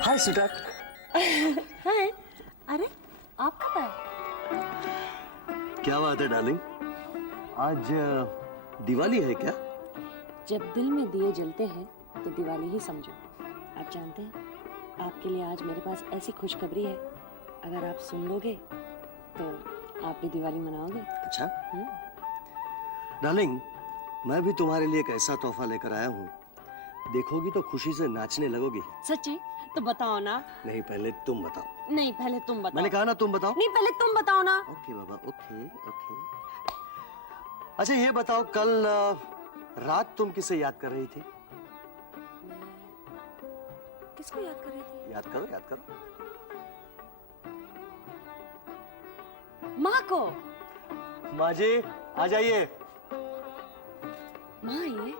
हाय sweetheart. हाय। अरे आप कब आए? क्या बात है डार्लिंग, आज दिवाली है क्या? जब दिल में दिए जलते हैं तो दिवाली ही समझो। आप जानते हैं, आपके लिए आज मेरे पास ऐसी खुशखबरी है, अगर आप सुन लोगे तो आप भी दिवाली मनाओगे। अच्छा डार्लिंग, मैं भी तुम्हारे लिए एक ऐसा तोहफा लेकर आया हूँ, देखोगी तो खुशी से नाचने लगोगी। सच्ची? तो बताओ ना। नहीं, पहले तुम बताओ। नहीं, पहले तुम बताओ। मैंने कहा ना तुम बताओ। नहीं, पहले तुम बताओ ना। ओके बाबा, ओके ओके। अच्छा ये बताओ, कल रात तुम किसे याद कर रही थी? किसको याद कर रही थी? याद करो, याद करो। माँ को। माँ जी आ जाइए। माँ ये?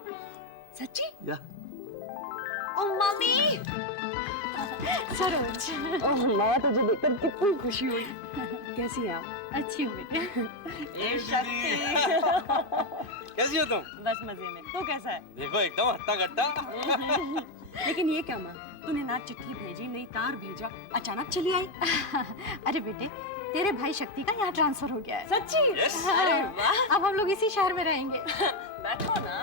सच्ची? या ओ मम्मी। सरोज। ओह माँ, तुझे देखकर कितनी खुशी हुई। कैसी है आप? अच्छी हूँ बेटे। ए शक्ति। कैसी हो तुम? बस मजे में। तू कैसा है? देखो एकदम हट्टा कट्टा। लेकिन ये क्या माँ, तूने ना चिट्ठी भेजी, नहीं तार भेजा, अचानक चली आई। अरे बेटे, तेरे भाई शक्ति का यहाँ ट्रांसफर हो गया है। सच्ची? Yes. अरे वाह। अब हम लोग इसी शहर में रहेंगे। बैठो ना।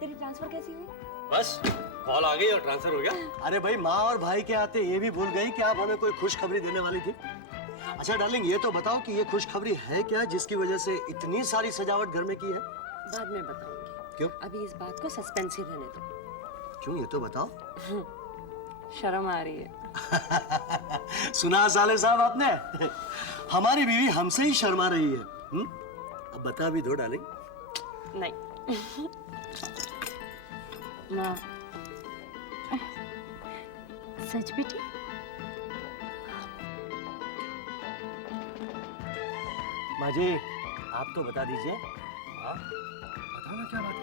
तेरी ट्रांसफर कैसी हुई? बस कॉल आ गई और ट्रांसफर हो गया। अरे भाई, माँ और भाई के आते ये भी भूल गई कि आप हमें कोई खुशखबरी देने वाली थी। अच्छा डार्लिंग, ये तो बताओ कि ये खुशखबरी है क्या, जिसकी वजह से इतनी सारी सजावट घर में की है? बाद में बताऊंगी। क्यों? अभी इस बात को सस्पेंस ही रहने दो। क्यों, ये तो बताओ। शर्म आ रही है। सुना साले साहब आपने? हमारी बीवी हमसे ही शर्मा रही है। अब बता भी दो डार्लिंग। नहीं। माँ। सच बेटी? माँ जी आप तो बता दीजिए। हाँ बताओ ना, क्या बात है?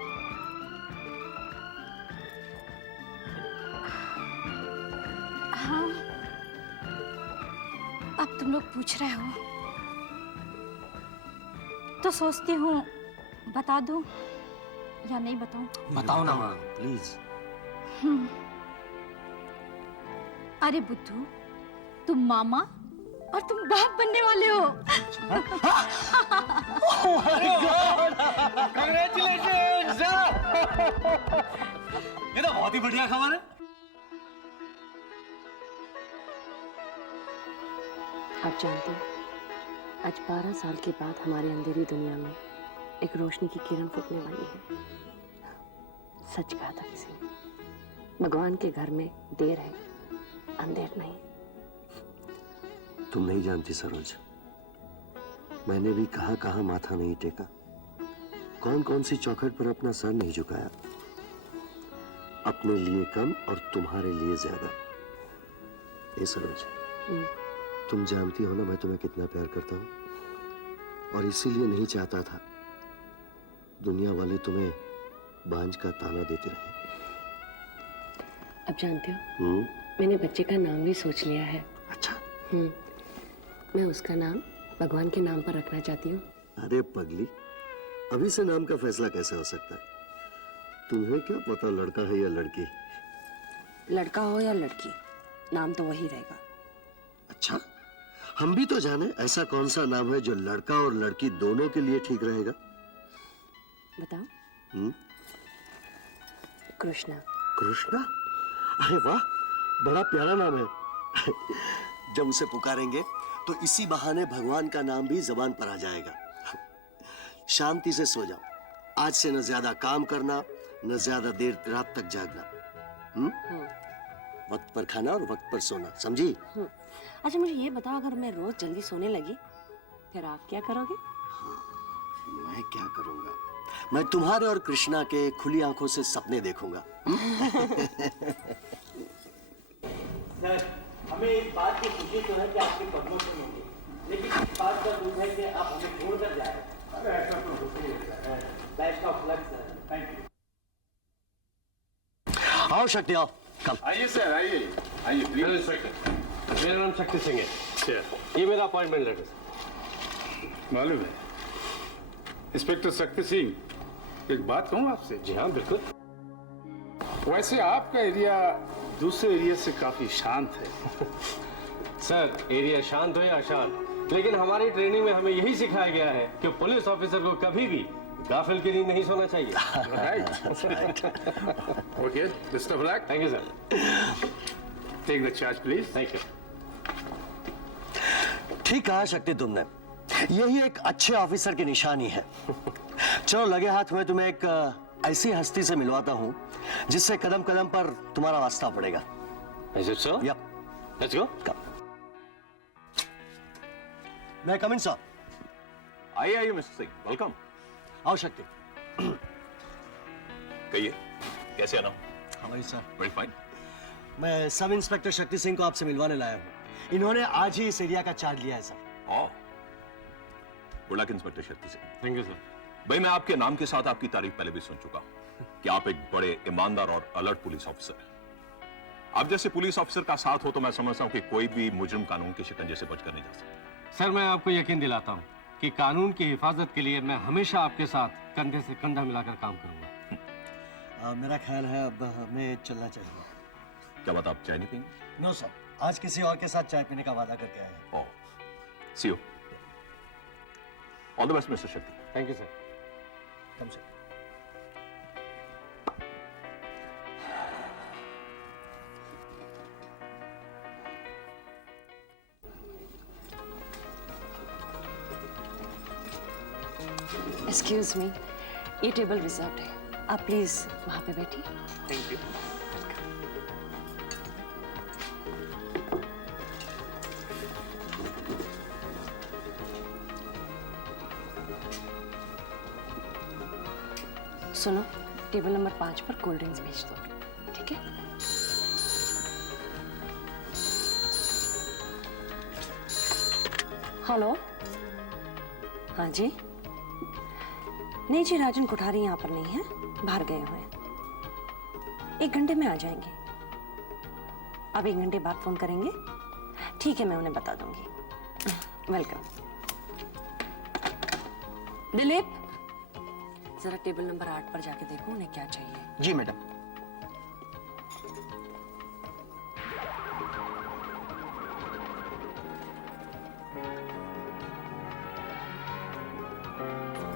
हाँ, अब तुम लोग पूछ रहे हो तो सोचती हूँ बता दूं या नहीं बताऊं। बताओ ना माँ प्लीज। अरे बुद्धू, तुम मामा और तुम बाप बनने वाले हो। कांग्रेचुलेशंस। ये तो बहुत ही बढ़िया खबर है। आप जानते हैं, आज 12 साल के बाद हमारी अंधेरी दुनिया में एक रोशनी की किरण फूटने वाली है। सच कहा था किसी ने, भगवान के घर में देर है, अंधेर नहीं। तुम नहीं जानती सरोज, मैंने भी कहां कहां माथा नहीं टेका, कौन कौन सी चौखट पर अपना सर नहीं झुकाया, अपने लिए कम और तुम्हारे लिए ज्यादा। ए सरोज, तुम जानती हो ना मैं तुम्हें कितना प्यार करता हूं, और इसीलिए नहीं चाहता था दुनिया वाले तुम्हें बांझ का ताना देते रहे। अब जानते हो, मैंने बच्चे का नाम भी सोच लिया है। अच्छा? मैं उसका नाम भगवान के नाम पर रखना चाहती हूँ। अरे पगली, अभी से नाम का फैसला कैसे हो सकता है? तुम्हें क्या पता लड़का है या लड़की? लड़का हो या लड़की, नाम तो वही रहेगा। अच्छा, हम भी तो जाने ऐसा कौन सा नाम है जो लड़का और लड़की दोनों के लिए ठीक रहेगा? बताओ। कृष्णा। कृष्णा? अरे वाह, बड़ा प्यारा नाम है। जब उसे पुकारेंगे तो इसी बहाने भगवान का नाम भी जबान पर आ जाएगा। शांति से सो जाओ, आज से न ज्यादा काम करना, न ज्यादा देर रात तक जागना। वक्त पर खाना और वक्त पर सोना, समझी? अच्छा मुझे ये बताओ, अगर मैं रोज जल्दी सोने लगी फिर आप क्या करोगे? मैं क्या करूंगा? मैं तुम्हारे और कृष्णा के खुली आंखों से सपने देखूंगा। सर, हमें इस बात की खुशी तो है कि आपकी प्रमोशन होगी, लेकिन इस बात का दुख है कि आप हमें छोड़कर जा रहे हैं। अरे ऐसा तो होता ही है। Best of luck sir. Thank you. आओ शक्ति, आओ। कम। आइए सर, आइए आइए प्लीज। इंस्पेक्टर, मेरा नाम शक्ति सिंह है। सर, ये मेरा अपॉइंटमेंट लेटर। मालूम है इंस्पेक्टर शक्ति सिंह, एक बात कहूँ आपसे? जी हाँ बिल्कुल। वैसे आपका एरिया दूसरे एरिया से काफी शांत है। सर एरिया शांत हो या अशांत, लेकिन हमारी ट्रेनिंग में हमें यही सिखाया गया है कि पुलिस ऑफिसर को कभी भी गाफिल की नींद नहीं सोना चाहिए। Right. Okay mister Black, thank you sir. Take the charge please. Thank you. ठीक कहा शक्ति तुमने, यही एक अच्छे ऑफिसर की निशानी है। चलो लगे हाथ में तुम्हें एक ऐसी हस्ती से मिलवाता हूं जिससे कदम कदम पर तुम्हारा वास्ता पड़ेगा। Is it so? Yup, Let's go. मैं कम इन साहब। आइए मिस्टर सिंह, वेलकम। आओ शक्ति। कहिए कैसे आना? हमारी सर, वेरी फाइन। मैं सब इंस्पेक्टर शक्ति सिंह को आपसे मिलवाने लाया हूँ। इन्होंने आज ही इस एरिया का चार्ज लिया है sir. Oh, good luck inspector Shakti Singh. Thank you sir. भाई मैं आपके नाम के साथ आपकी तारीफ पहले भी सुन चुका हूं कि आप एक बड़े ईमानदार और अलर्ट पुलिस ऑफिसर हैं। आप जैसे पुलिस ऑफिसर का साथ हो तो मैं समझता हूं कि कोई भी मुजरिम कानून के शिकंजे से बचकर नहीं जा सकता। सर मैं आपको यकीन दिलाता हूँ कि कानून की हिफाजत के लिए मैं हमेशा आपके साथ कंधे से कंधा मिलाकर काम करूंगा। मेरा ख्याल है अब हमें चलना चाहिए। क्या बात, आप चाय नहीं पिएंगे? नो सर, आज किसी और के साथ चाय पीने का वादा करके आए हैं। Oh, see you. All the best mister Shakti. Thank you sir. कम से एक्सक्यूज मी, ये टेबल रिजर्व्ड है, आप प्लीज वहां पे बैठिए। Thank you. सुनो, टेबल नंबर 5 पर कोल्ड ड्रिंक्स भेज दो, ठीक है? हेलो, हाँ जी। नहीं जी, राजन कोठारी यहाँ पर नहीं है, बाहर गए हुए हैं। 1 घंटे में आ जाएंगे। आप 1 घंटे बाद फोन करेंगे? ठीक है, मैं उन्हें बता दूंगी। वेलकम। दिलीप, जरा टेबल नंबर 8 पर जाके देखो उन्हें क्या चाहिए। जी मैडम।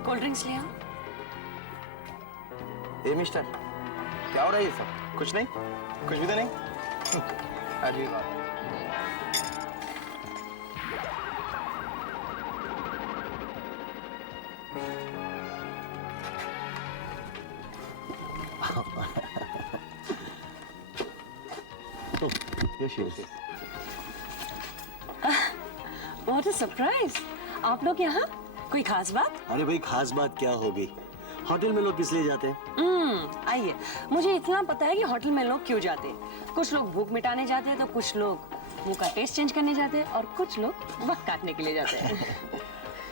कोल्ड ड्रिंक्स लिया। ए मिस्टर, क्या हो रहा है ये सब? कुछ नहीं, कुछ भी तो नहीं। आज भी बात। Yes yes. What a surprise! आप लोग यहाँ? कोई खास बात? अरे भाई, खास बात क्या होगी? होटल में लोग किस लिए जाते हैं? आइए, मुझे इतना पता है कि होटल में लोग क्यों जाते हैं। कुछ लोग भूख मिटाने जाते हैं, तो कुछ लोग मुंह का टेस्ट चेंज करने जाते हैं, और कुछ लोग वक्त काटने के लिए जाते हैं।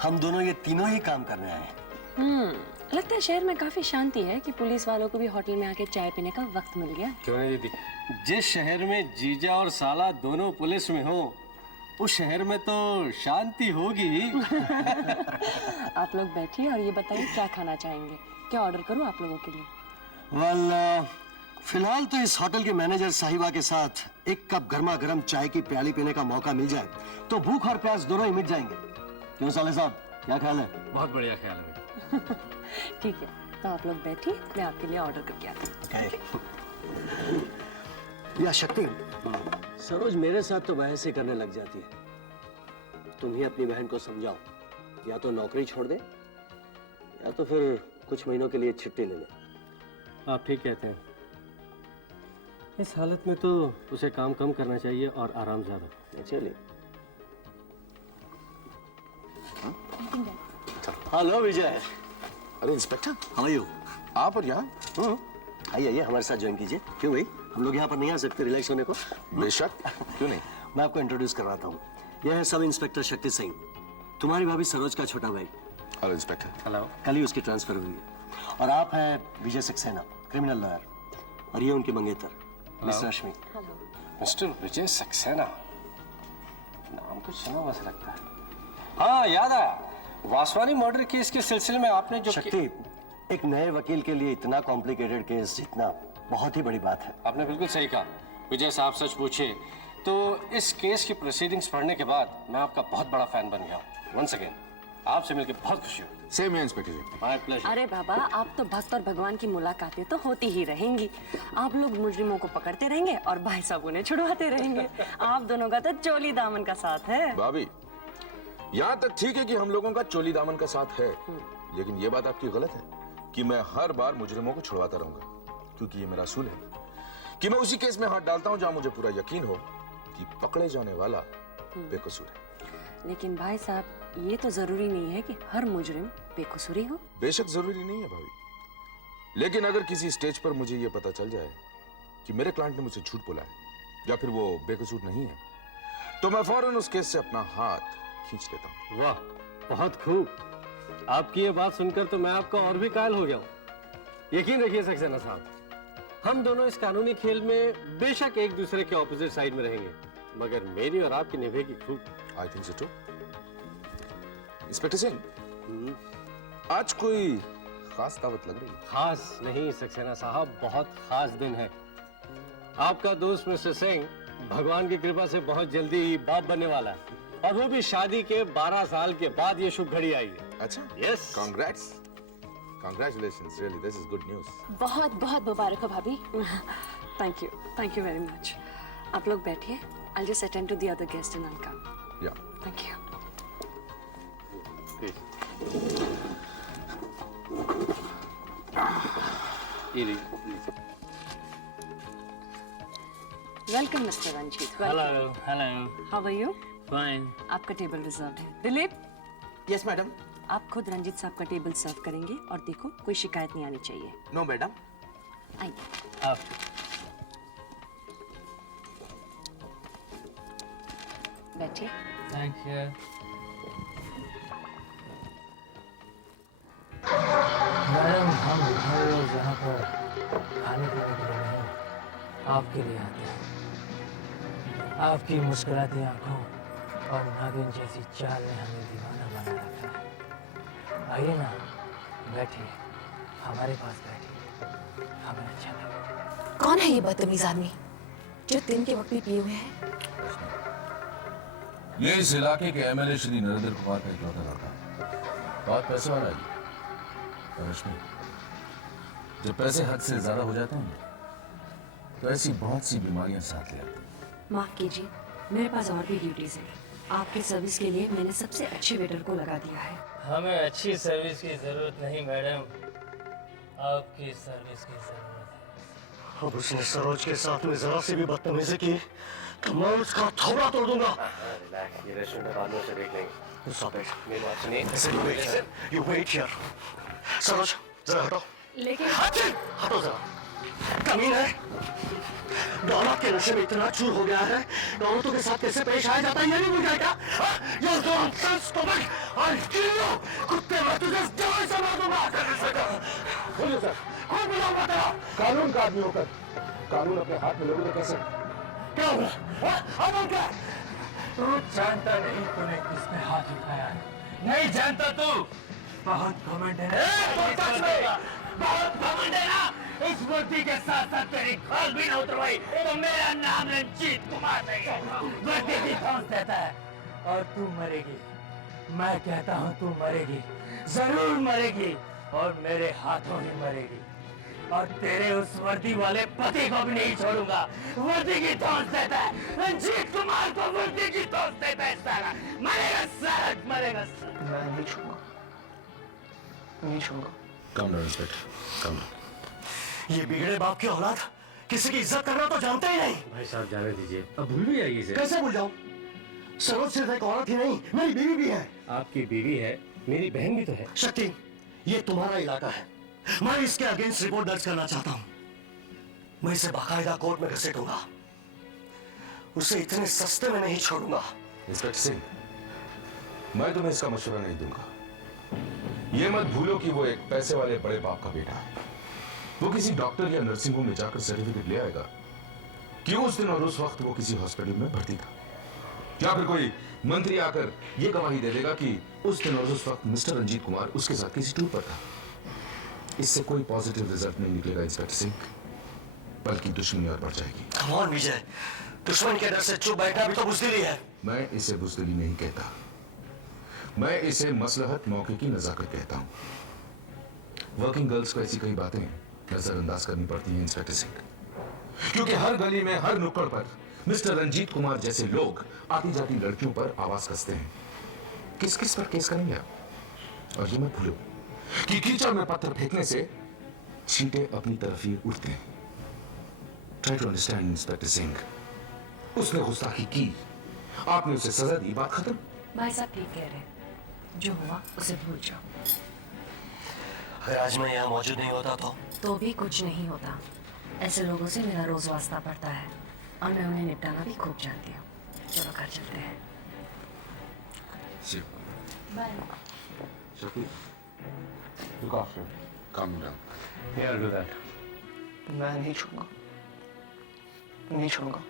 हम दोनों ये तीनों ही काम करने आए हैं। लगता है शहर में काफी शांति है कि पुलिस वालों को भी होटल में आके चाय पीने का वक्त मिल गया। क्यों नहीं दीदी? जिस शहर में जीजा और साला दोनों पुलिस में हो, उस शहर में तो शांति होगी। आप लोग बैठिए और ये बताइए क्या खाना चाहेंगे, क्या ऑर्डर करूं आप लोगों के लिए? फिलहाल तो इस होटल के मैनेजर साहिबा के साथ एक कप गर्मा गर्म चाय की प्याली पीने का मौका मिल जाए तो भूख और प्यास दोनों ही मिट जाएंगे। क्यों साले साहब, क्या ख्याल है? बहुत बढ़िया ख्याल है। ठीक है, तो आप लोग बैठिए, मैं आपके लिए ऑर्डर करके आता हूँ। या शक्ति, सरोज मेरे साथ तो बहस ही करने लग जाती है। तुम ही अपनी बहन को समझाओ, या तो नौकरी छोड़ दे या तो फिर कुछ महीनों के लिए छुट्टी ले ले। आप ठीक कहते हैं। इस हालत में तो उसे काम कम करना चाहिए और आराम ज्यादा। चलिए। हेलो विजय। अरे इंस्पेक्टर, हाउ आर यू? आप और यहाँ? आइए आइए, हमारे साथ ज्वाइन कीजिए। क्यों भाई, हम लोग यहाँ पर नहीं आ सकते रिलैक्स होने को? बेशक, क्यों नहीं। मैं आपको इंट्रोड्यूस करवाता हूँ। यह है सब इंस्पेक्टर शक्ति सिंह, तुम्हारी भाभी सरोज का छोटा भाई। Hello inspector. हेलो। कल ही उसकी ट्रांसफर हुई है। और आप हैं विजय सक्सेना, क्रिमिनल लॉयर, और ये उनकी मंगेतर मिस रश्मि। मिस्टर विजय सक्सेना, नाम कुछ सुना बस लगता है। हाँ याद आया, वासवानी मर्डर केस के सिलसिले में आपने जो शक्ति, एक नए वकील के लिए इतना कॉम्प्लिकेटेड केस जीतना बहुत ही बड़ी बात है। आपने बिल्कुल सही कहा। विजय साहब सच पूछिए तो इस केस की प्रोसीडिंग्स पढ़ने के बाद मैं आपका बहुत बड़ा फैन बन गया हूँ। वंस अगेन आपसे मिलकर बहुत खुशी हुई। सेम है इंस्पेक्टर जी। My pleasure. अरे बाबा, आप तो भक्त और भगवान की मुलाकातें तो होती ही रहेंगी। आप लोग मुजरिमों को पकड़ते रहेंगे और भाई साहब उन्हें छुड़वाते रहेंगे। आप दोनों का तो चोली दामन का साथ है। भाभी, यहाँ तक ठीक है कि हम लोगों का चोली दामन का साथ है, लेकिन ये बात आपकी गलत है कि मैं हर बार मुजरिमों को छुड़वाता रहूंगा, क्योंकि ये मेरा असूल है कि मैं उसी केस में हाथ डालता हूँ जहाँ मुझे पूरा यकीन हो कि पकड़े जाने वाला बेकसूर है। लेकिन भाई साहब, ये तो जरूरी नहीं है कि हर मुजरिम बेकसूरी हो। बेशक जरूरी नहीं है भाभी, लेकिन अगर किसी स्टेज पर मुझे ये पता चल जाए कि मेरे क्लाइंट ने मुझसे झूठ बोला है या फिर वो बेकसूर नहीं है, तो मैं फौरन उस केस से अपना हाथ खींच लेता हूँ। वाह, बहुत खूब। आपकी ये बात सुनकर तो मैं आपका और भी कायल हो गया हूँ। यकीन रखिए सक्सेना साहब, हम दोनों इस कानूनी खेल में बेशक एक दूसरे के ऑपोजिट साइड में रहेंगे, मगर मेरी और आपकी निभेगी खूब। I think so too. Inspector Singh, आज कोई खास दावत लग रही है? खास नहीं सक्सेना साहब, बहुत खास दिन है। आपका दोस्त मिस्टर सिंह भगवान की कृपा से बहुत जल्दी बाप बनने वाला है, और वो भी शादी के 12 साल के बाद ये शुभ घड़ी आई है। अच्छा, Yes. Congrats, congratulations, really this is good news. बहुत बहुत मुबारक हो भाभी। Thank you very much. आप लोग बैठिए, I'll just attend to the other guest and I'll come. या Thank you. Welcome, Mr. Ranjit. Hello hello How are you? Fine. आपका table reserve है। Dilip, yes madam. आप खुद रंजीत साहब का टेबल सर्व करेंगे और देखो कोई शिकायत नहीं आनी चाहिए। No madam. आइए। आप बैठिए। Thank you. मैडम, हम हर रोज यहाँ पर खाने पीने के लिए नहीं, आपके लिए आते हैं। आपकी मुस्कुराती आंखों और नागिन जैसी चाल ने हमें दीवाना बना रखा है। आइए ना, बैठिए, हमारे पास बैठिए, हमें अच्छा लगे। कौन है ये बदतमीज आदमी जो दिन के वक्त भी पिए हुए है? ये इस इलाके के एमएलए श्री नरेंद्र कुमार का इकलौता लड़का है। बहुत पैसे वाला है ये। और रश्मि, जब पैसे हद से ज्यादा हो जाते हैं ना, तो ऐसी बहुत सी बीमारियां साथ ले आती हैं। माफ कीजिए, मेरे पास और भी ड्यूटीज हैं। आपके सर्विस के लिए मैंने सबसे अच्छे वेटर को लगा दिया है। हमें अच्छी सर्विस की जरूरत नहीं मैडम, आपकी सर्विस की जरूरत है। अब उसने सरोज के साथ में जरा सी भी बदतमीजी की तो मैं उसका थोबड़ा तोड़ दूंगा। रिलैक्स, ये रेस्टोरेंट बाद में उसे देख लेंगे। Stop it. मेरी बात सुनिए। I said you wait here. You wait here. Saroj, जरा हटो। लेकिन अच्छा, हटो जरा। कमीन है, दौलत के नशे में इतना चूर हो गया है कि औरतों के साथ कैसे पेश आया जाता है ये भी भूल गया क्या? You nonsense, stupid! I'll kill you! कुत्ते, मैं तुझे जान से मार दूंगा। बोलिए सर। कौन बुलाऊंगा तेरा? कानून का आदमी होकर कानून अपने हाथ में लोगे तो कैसे? क्या हो गया? आदम क्या? तू जानता नहीं तूने किस पे हाथ उठाया है। नहीं जानता तू। बहुत घमंड है ना। don't touch me! बहुत घमंड है ना। इस वर्दी के साथ साथ तेरी खाल भी ना उतरवाई तो मेरा नाम रंजीत कुमार नहीं है। वर्दी की धौंस देता है और तू मरेगी। मैं कहता हूँ तू मरेगी, जरूर मरेगी, और मेरे हाथों ही मरेगी। और तेरे उस वर्दी वाले पति को भी नहीं छोड़ूंगा। वर्दी की धौंस देता है, रंजीत कुमार को वर्दी की धौंस देता है। साला मरेगा, साला मरेगा। मैं नहीं छोड़ूंगा, नहीं छोड़ूंगा। Come down inspector, come down. ये बिगड़े बाप की औलाद किसी की इज्जत करना तो जानते ही नहीं। भाई साहब जाने दीजिए, अब भूल भी जाइए इसे। कैसे भूल जाऊं? सरोज सिर्फ एक औरत ही नहीं, मेरी बीवी भी है। आपकी बीवी है, मेरी बहन भी तो है। शक्ति, ये तुम्हारा इलाका है। मैं इसके अगेंस्ट रिपोर्ट दर्ज करना चाहता हूं। मैं इसे बाकायदा कोर्ट में घसीटूंगा। उसे इतने सस्ते में नहीं छोड़ूंगा। इंस्पेक्टर सिंह, मैं तुम्हें इसका मशवरा नहीं दूंगा। ये मत भूलो कि वो एक पैसे वाले बड़े बाप का बेटा है। वो किसी डॉक्टर या नर्सिंग होम में जाकर सर्टिफिकेट ले आएगा कि उस दिन और उस वक्त वो किसी हॉस्पिटल में भर्ती था, या फिर कोई मंत्री आकर ये गवाही दे देगा कि उस दिन और उस वक्त मिस्टर रंजीत कुमार उसके साथ किसी टूर पर था। इससे कोई पॉजिटिव रिजल्ट नहीं निकलेगा इंस्पेक्टर सिंह। बल्कि दुश्मनी और बढ़ जाएगी। कम ऑन विजय, दुश्मनी के डर से चुप बैठना भी तो बुज़दिली है। मैं इसे बुज़दिली नहीं कहता, मैं इसे मसलहत मौके की नजाकत कहता हूं। वर्किंग गर्ल्स को ऐसी कई बातें नजरअंदाज करनी पड़ती हैं इंस्पेक्टर सिंह, क्योंकि हर गली में, हर नुक्कड़ पर मिस्टर रंजीत कुमार जैसे लोग आती जाती लड़कियों पर आवाज कसते हैं। किस किस पर केस करेंगे आप? और ये मत भूलो कि कीचड़ में पत्थर फेंकने से छींटे अपनी तरफ ही उड़ते हैं। Try to understand inspector Singh. उसने गुस्ताखी की, आपने उसे सजा दी, बात खत्म। भाई साहब ठीक कह रहे हैं, जो हुआ उसे भूल जाओ। अगर आज मैं यहाँ मौजूद नहीं होता तो भी कुछ नहीं होता। ऐसे लोगों से मेरा रोज वास्ता पड़ता है और मैं उन्हें निपटाना भी खूब जानती हूँ। चलो घर चलते हैं। बाय। शक्ति, look after him. Calm him down. Yeah, I'll do that. मैं नहीं छोड़ूंगा, नहीं छोड़ूंगा।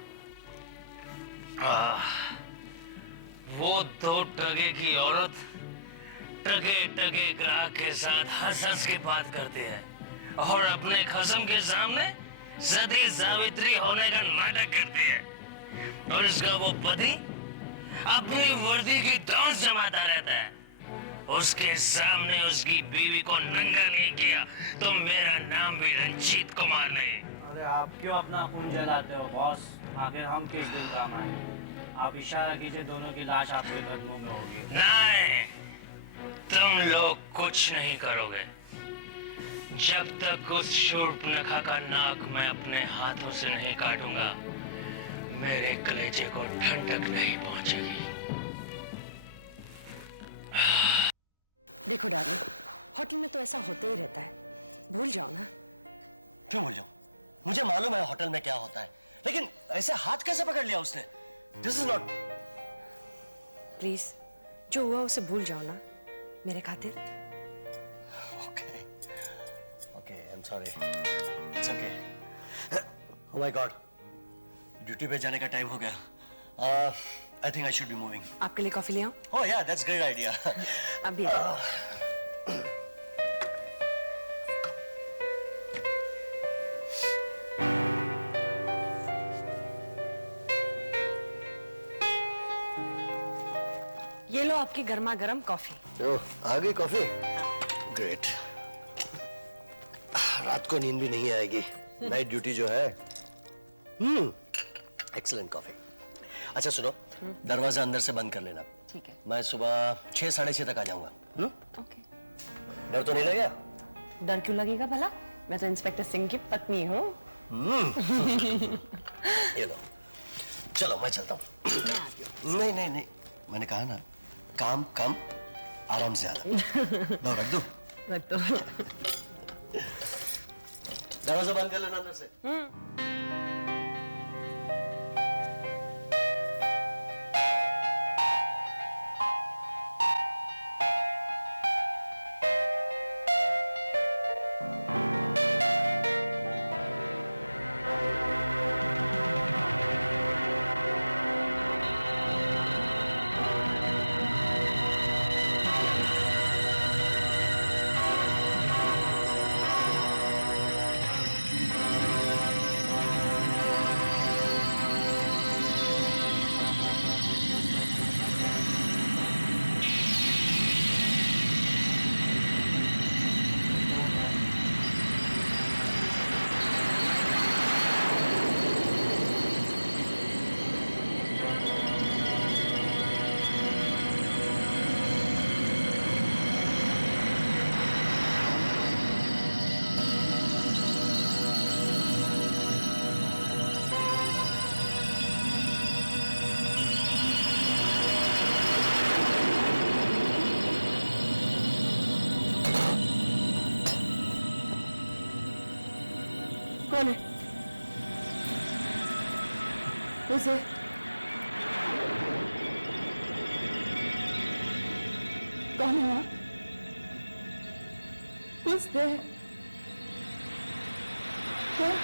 वो दो टगे की औरत टगे टगे ग्राहक के साथ हंस हंस के बात करती है और अपने खसम के सामने सती सावित्री होने का नाटक करती है, और इसका वो पति अपनी वर्दी की धौंस जमाता रहता है। उसके सामने उसकी बीवी को नंगा नहीं किया तो मेरा नाम भी रंजीत कुमार नहीं। अरे आप क्यों अपना खून जलाते हो बॉस? आखिर हम किस दिन काम आए? आप इशारा कीजिए, दोनों की लाश आपके कदमों में होगी। नहीं, तुम लोग कुछ नहीं करोगे जब तक उस शूर्पणखा का नाक मैं अपने हाथों से नहीं काटूंगा। मेरे कलेजे को ठंडक नहीं पहुंचेगी। देखो डार्लिंग, होटल में तो ऐसा होते ही रहता है, भूल जाओ ना। क्यों भूल जाऊं? मुझे मालूम है होटल में क्या होता है, लेकिन ऐसे हाथ कैसे पकड़ लिया उसने? This is not. प्लीज, जो हुआ उसे भूल जाओ ना, मेरे खातिर। Okay okay, I am sorry, it's okay. Oh my God, duty पे जाने का टाइम हो गया। I think I should be moving. आपके लिए कॉफी ले आऊं? ओह या, दैट्स ग्रेट आइडिया। अभी ये लो आपकी गर्मा गर्म कॉफी। ओह, आ गई कॉफी? ग्रेट। रात को नींद भी नहीं आएगी, नाइट ड्यूटी जो है। Excellent coffee. अच्छा सुनो, दरवाजा अंदर से बंद कर लेना। ठीक है। मैं सुबह 6 साढ़े 6 तक आ जाऊंगा। ओके। डर तो नहीं लगेगा? डर क्यों लगेगा भला? मैं तो इंस्पेक्टर सिंह की पत्नी हूँ। ये लो, चलो मैं चलता हूँ। नहीं नहीं नहीं, मैंने कहा ना, काम कम आराम ज्यादा। लो रख दो। रख दो। दरवाजा बंद कर लेना अंदर से। कौन है? उसे कौन है वहां? उसने कौन?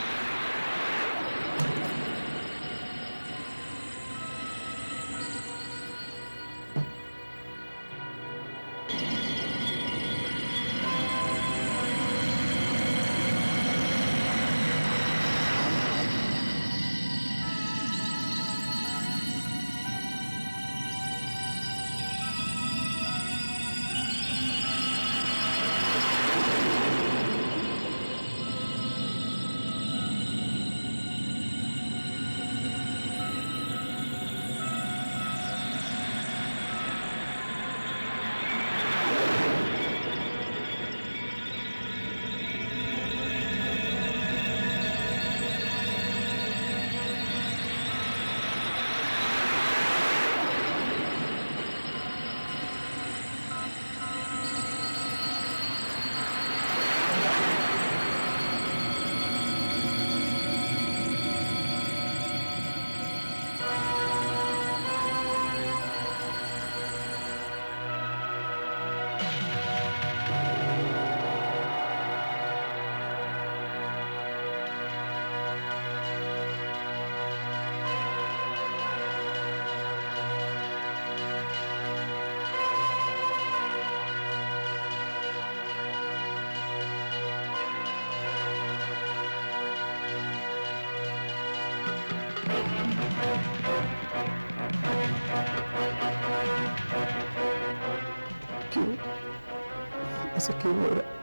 क्यों? ऐसा क्यों हो रहा है?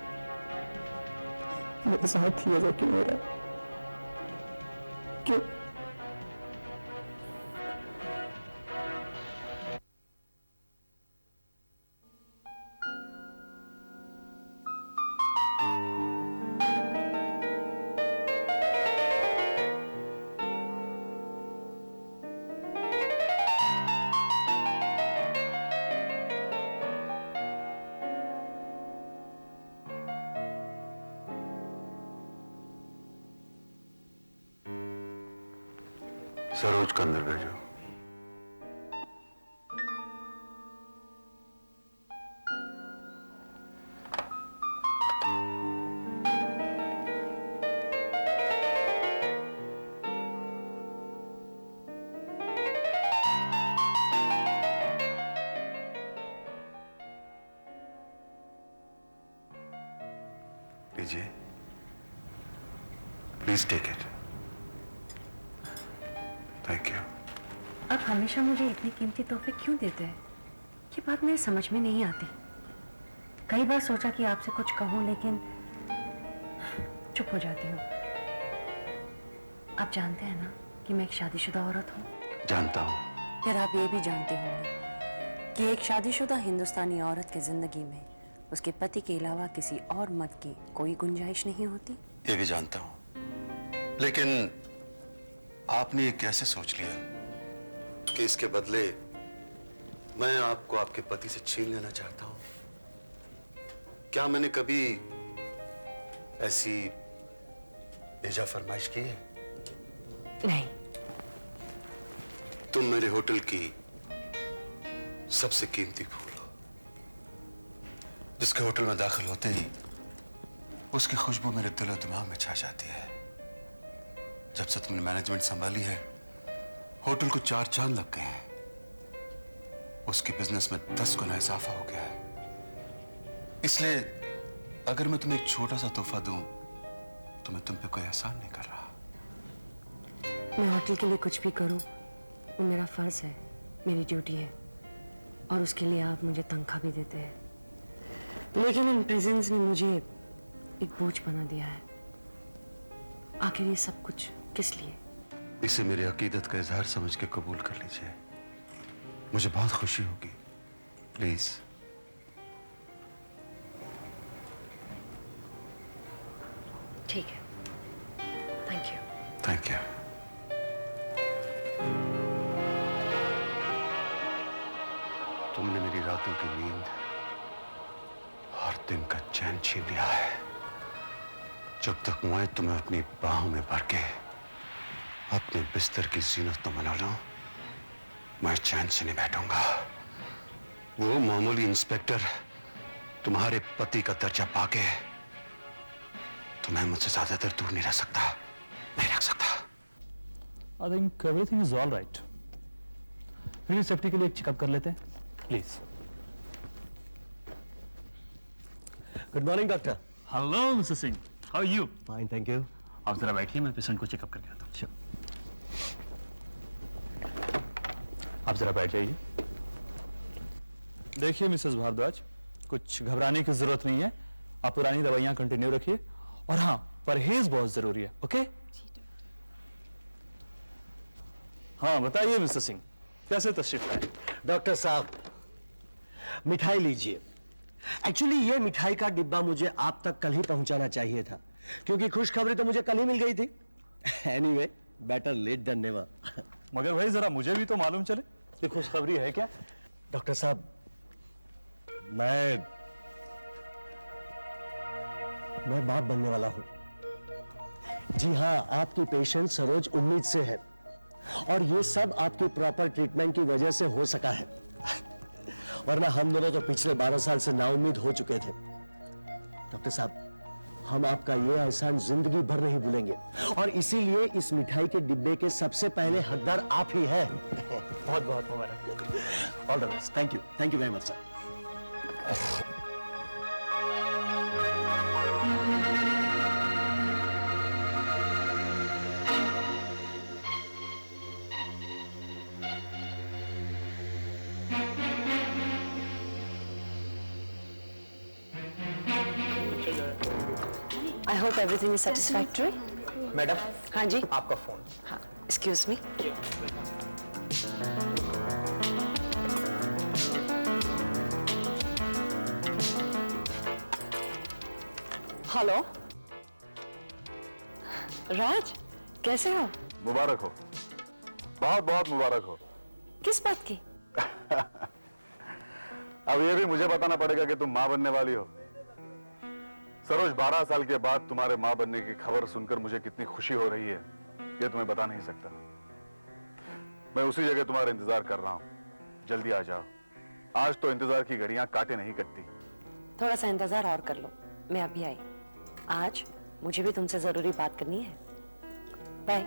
मेरे साथ ही ऐसा क्यों हो रहा है? क्यों? सरोज को अंदर भेजो। लीजिए, please take it. Thank you. आप हमेशा मुझे इतने कीमती तोहफे क्यों देते हैं? ये बात मेरे समझ में नहीं आती। कई बार सोचा कि आपसे कुछ कहूं, लेकिन चुप हो जाती हूँ। आप जानते हैं ना कि मैं एक शादीशुदा औरत हूँ। जानता हूँ। फिर आप ये भी जानते होंगे कि एक शादीशुदा हिंदुस्तानी औरत की जिंदगी में उसके पति के अलावा किसी और मर्द की कोई गुंजाइश नहीं होती। ये भी जानता हूँ, लेकिन आपने ये कैसे सोच लिया कि इसके बदले मैं आपको आपके पति से छीन लेना चाहता हूं? क्या मैंने कभी ऐसी बेजा फरमाइश की है? नहीं। तुम मेरे होटल की सबसे कीमती फूल हो, जिसके होटल में दाखिल होते ही उसकी खुशबू मेरे दिल और दिमाग में छा जाती है। जब से तुमने मैनेजमेंट संभाली है, होटल को 4 चांद लग गए हैं। उसके बिजनेस में 10 गुना इजाफा हो गया है। इसलिए अगर मैं तुम्हें एक छोटा सा तोहफा दूं तो मैं तुम पे कोई एहसान नहीं कर रहा। मैं होटल के लिए कुछ भी करूं, वो मेरा फर्ज है, मेरी ड्यूटी है, और उसके लिए आप मुझे तनख्वाह भी देते हैं। लेकिन इन प्रेजेंस ने मुझे एक बोझ बना दिया है। आखिर ये सब कुछ किस लिए? इसे मेरी अकीदत का इजहार समझ के कबूल कर लीजिए। मुझे बहुत खुशी होगी। प्लीज। ठीक है। Thank you. Thank you. तुमने मेरी रातों की नींद और दिन का चैन छीन लिया है। जब तक मैं तुम्हें अपनी बाहों में भर के अपने बिस्तर की जीनत न बना लूं, मैं चैन से नहीं बैठूंगा। वो मामूली इंस्पेक्टर तुम्हारे पति का दर्जा पाके तुम्हें मुझसे ज्यादा देर दूर नहीं रह सकता, नहीं रख सकता। I think everything is all right. फिर सेफ्टी के लिए एक चेकअप कर लेते हैं, please. Good morning doctor. Hello mister Singh, how are you? Fine, thank you. आप जरा बैठिए, मैं पेशेंट को चेकअप करके आता हूँ। Sure. आप जरा बैठ जाइए। देखिए मिसेस भारद्वाज, कुछ घबराने की जरूरत नहीं है। आप पुरानी दवाइयां कंटिन्यू रखिए, और हाँ, परहेज बहुत जरूरी है। ओके? हाँ बताइए मिस्टर सिंह, कैसे तशरीफ लाए? डॉक्टर साहब, मिठाई लीजिए। एक्चुअली ये मिठाई का डिब्बा मुझे आप तक कल ही पहुंचाना चाहिए था, क्योंकि खुशखबरी तो मुझे कल ही मिल गई थी। Anyway, better late than never. मगर भाई जरा मुझे भी तो मालूम चले कि खुशखबरी है क्या? डॉक्टर साहब, मैं बाप बनने वाला हूं। जी हाँ, आपकी पेशेंट सरोज उम्मीद से है, और ये सब आपकी प्रॉपर ट्रीटमेंट की वजह से हो सका है। वरना हम दोनों तो पिछले 12 साल से नाउम्मीद हो चुके थे। डॉक्टर साहब, हम आपका ये एहसान जिंदगी भर नहीं भूलेंगे, और इसीलिए इस मिठाई के डिब्बे के सबसे पहले हकदार आप ही हैं। बहुत बहुत मुबारक। All the best. Thank you very much sir. I hope everything is satisfactory. Madam हाँ जी, आपका फोन। हाँ, एक्सक्यूज मी। हेलो राज, कैसे हो? मुबारक हो, बहुत बहुत मुबारक हो। किस बात की? अब ये भी मुझे बताना पड़ेगा कि तुम मां बनने वाली हो। सरोज, 12 साल के बाद तुम्हारे मां बनने की खबर सुनकर मुझे कितनी खुशी हो रही है ये तुम्हें बता नहीं सकता। मैं उसी जगह तुम्हारा इंतजार कर रहा हूं, जल्दी आ जाओ। आज तो इंतजार की घड़ियां काटे नहीं कटती। थोड़ा सा इंतजार और कर लो, मैं अभी आई। आज मुझे भी तुमसे जरूरी बात करनी है। बाय।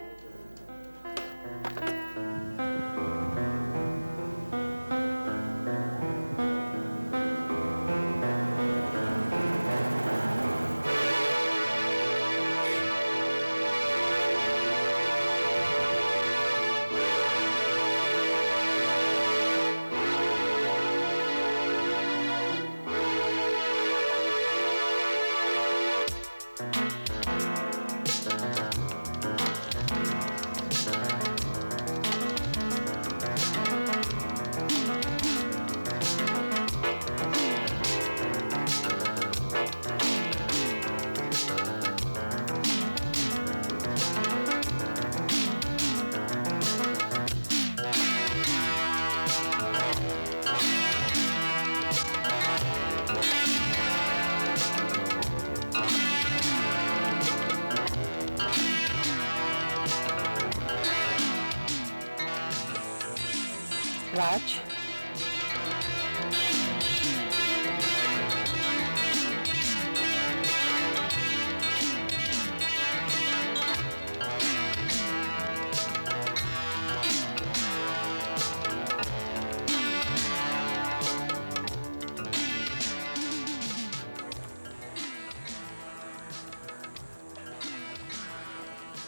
राज,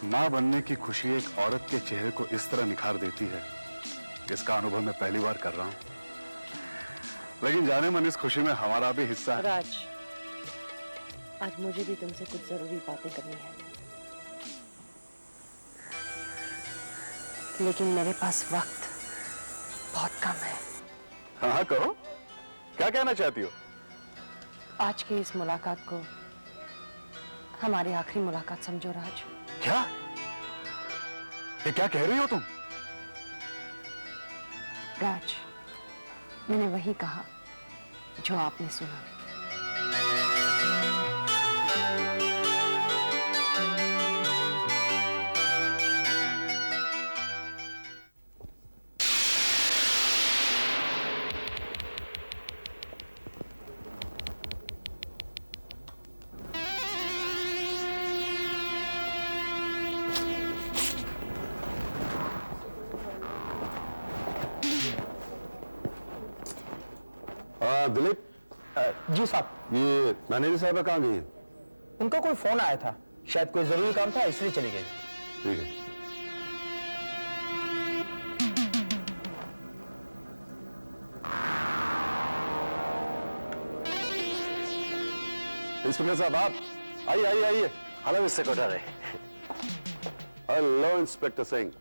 मां बनने की खुशी एक औरत के चेहरे को इस तरह निखार देती है, इसका अनुभव मैं पहली बार कर रहा हूं। लेकिन जाने मन इस खुशी में हमारा भी हिस्सा है। राज, आज मुझे भी तुमसे कुछ जरूरी बातें करनी है, लेकिन मेरे पास वक्त बहुत कम है। हाँ, कहो, क्या कहना चाहती हो? आज की इस मुलाकात को हमारी आखिरी मुलाकात समझो राज। क्या? ये क्या कह रही हो तुम? राज, मैंने वही कहा जो आपने सुना। दिलीप जी साहब, ये मैनेजर साहब कहाँ गई है? उनका कोई फोन आया था, शायद कोई जरूरी काम था इसलिए चली गई। ठीक है। इंस्पेक्टर साहब, आप आइए आइए आइए। Hello mister Kothare. Hello inspector Singh,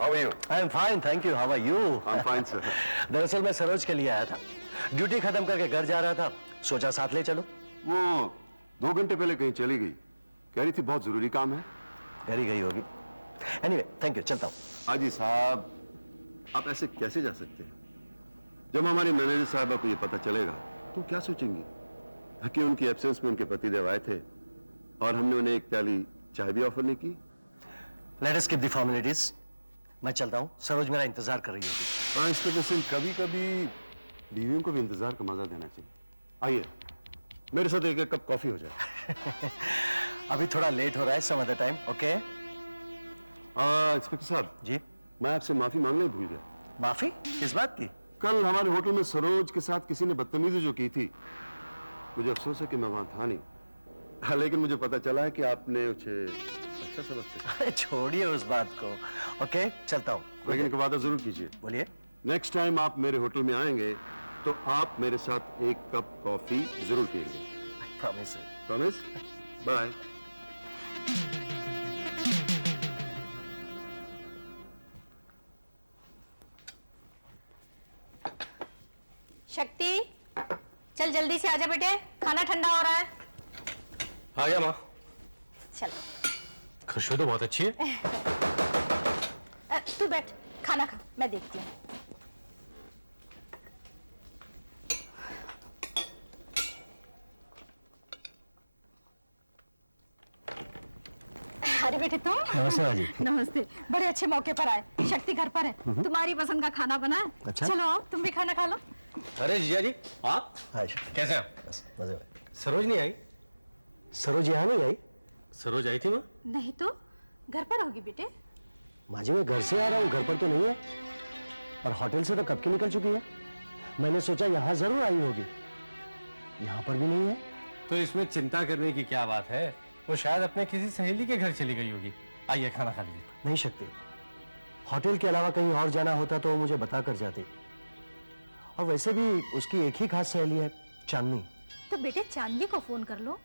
how are you? I am fine, thank you. How are you? I am fine sir. दरअसल मैं सरोज के लिए आया था, ड्यूटी खत्म करके घर जा रहा था, सोचा साथ ले चलो। वो 2 घंटे पहले कहीं चली गई, कह रही थी बहुत जरूरी काम है। घर ही गई होगी। एनीवे, थैंक यू, चलता हूँ। हाजी साहब, आप ऐसे कैसे जा सकते हैं? जब हमारे मैनेजर साहब को ये पता चलेगा तो क्या सोचेंगी कि उनकी एब्सेंस में उनके पतिदेव आए थे और हमने उन्हें एक प्याली चाय भी ऑफर नहीं की। Let us skip the formalities. मैं चलता हूँ, सरोज मेरा इंतजार कर रही होगी। हाँ इंस्पेक्टर सिंह, कभी कभी बीवियों को भी इंतजार का मजा देना चाहिए। आइए, मेरे साथ एक कप कॉफी हो जाए। अभी थोड़ा लेट हो रहा है, some other time, okay? Inspector साहब जी, मैं आपसे माफी मांगना ही भूल गया। माफी किस बात की? कल हमारे होटल में सरोज के साथ किसी ने बदतमीजी जो की थी, मुझे अफसोस है कि मैं वहां था नहीं। हाँ, लेकिन मुझे पता चला है कि आपने उसे अच्छा सबक सिखाया। छोड़िए उस बात को, ओके? चलता हूँ। लेकिन एक वादा जरूर कीजिए, बोलिए। नेक्स्ट टाइम आप मेरे होटल में आएंगे तो आप मेरे साथ एक कप कॉफी जरूर पिएंगे। प्रॉमिस। प्रॉमिस? बाय। शक्ति, चल जल्दी से आजा बेटे, खाना ठंडा हो रहा है। आ गया माँ। चलो। खुशबू तो बहुत अच्छी है। तू बैठ, खाना खा, मैं देखती हूँ। अरे बेटे तुम। नमस्ते माँ जी। नमस्ते, बड़े अच्छे मौके पर आए। शक्ति घर पर है, तुम्हारी पसंद का खाना बना है। अच्छा। चलो आओ, तुम भी खाना खा लो। अरे जीजा जी, आप हाय कैसे हैं? बस मजे में। सरोज नहीं आई? सरोज यहाँ नहीं आई? सरोज आई थी माँ? नहीं तो घर पर होगी बेटे। माँ जी मैं घर से आ रहा हूँ, घर पर तो नहीं है। और होटल से तो कब की निकल चुकी है। मैंने सोचा यहाँ जरूर आई होगी, यहाँ पर भी नहीं है। तो इसमें चिंता करने की क्या बात है, वो शायद अपने किसी सहेली के घर चली गई होगी। आइए खाना खा लीजिए। नहीं शक्ति, होटल के अलावा कहीं और जाना होता तो वो मुझे बता कर जाती। और वैसे भी उसकी एक ही खास सहेली है, चांदनी। तो बेटे चांदनी को फोन कर लो।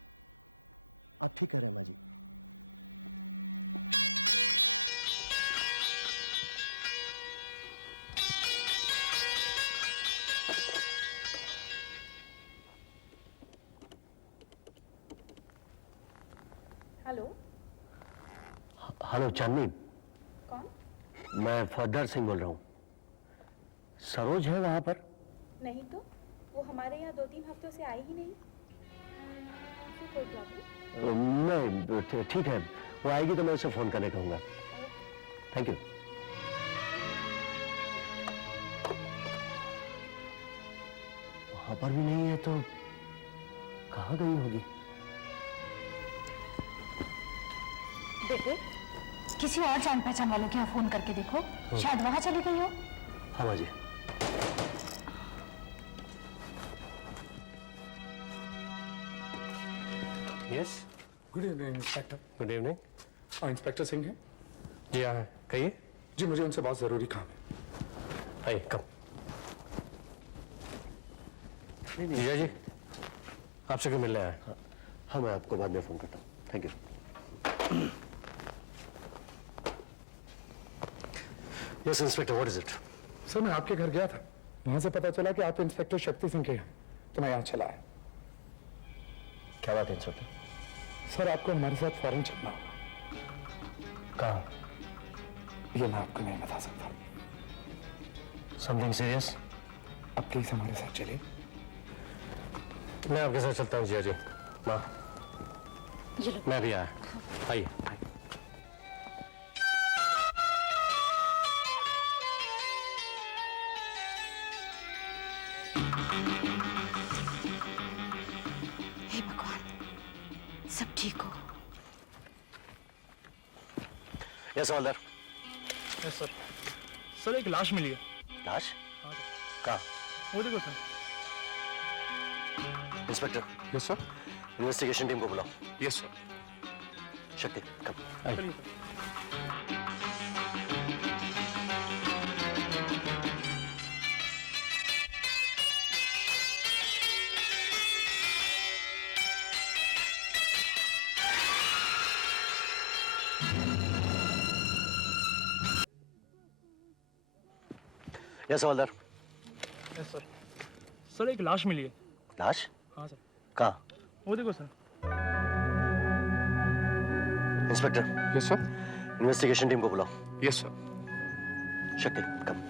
आप ठीक कह रहे हैं माँ जी। हेलो। हेलो चांदनी, कौन? मैं फौजदार सिंह बोल रहा हूँ। सरोज है वहां पर? नहीं तो वो हमारे यहाँ 2-3 हफ्तों से आई ही नहीं। कोई प्रॉब्लम? नहीं ठीक है, वो आएगी तो मैं उसे फोन करने कहूंगा। Thank you. वहां पर भी नहीं है तो कहाँ गई होगी? बेटे किसी और जान पहचान वालों के यहाँ फोन करके देखो, शायद वहां चली गई हो। हाँ माँ जी। Yes, good evening inspector. Good evening. Inspector Singh है जी हाँ, कहिए। जी, मुझे उनसे बहुत जरूरी काम है। आइए कम। जीजा जी, आपसे क्यों मिलने आया? हाँ मैं आपको बाद में फोन करता हूँ। Thank you. Yes inspector, what is it? Sir मैं आपके घर गया था, वहां से पता चला कि आप इंस्पेक्टर शक्ति सिंह के हैं, तो मैं यहाँ चला आया। क्या बात है इंस्पेक्टर? सर आपको हमारे साथ फौरन चलना होगा। कहाँ? ये मैं आपको नहीं बता सकता। Something serious? आप प्लीज हमारे साथ चलिए। मैं आपके साथ चलता हूँ जीजा जी। माँ, मैं भी आया। आइए। हे भगवान, सब ठीक हो। यस हवलदार। Yes sir. सर एक लाश मिली है। लाश? कहाँ? वो देखो sir. Inspector, yes sir. Investigation team को बुलाओ। Yes sir. शक्ति कम। चलिए सर। यस हवलदार। Yes sir. सर एक लाश मिली है। लाश? हाँ सर। कहाँ? वो देखो sir. Inspector, yes sir. Investigation team को बुलाओ। Yes sir. शक्ति कम।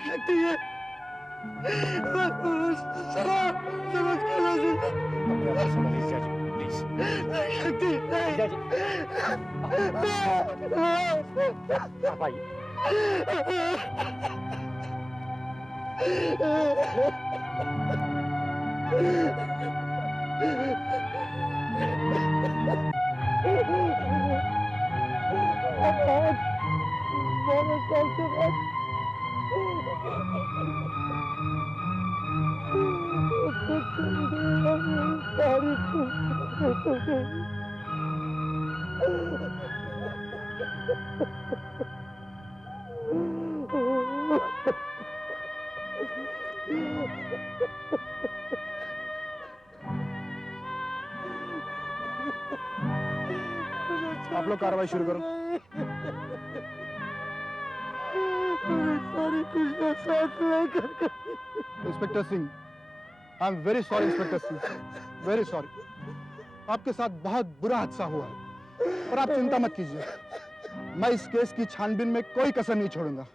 शक्ति है। शक्ति आप लोग कार्रवाई शुरू करो। Inspector Singh, I am very sorry inspector Singh, very sorry. आपके साथ बहुत बुरा हादसा हुआ है, पर आप चिंता मत कीजिए, मैं इस केस की छानबीन में कोई कसर नहीं छोड़ूंगा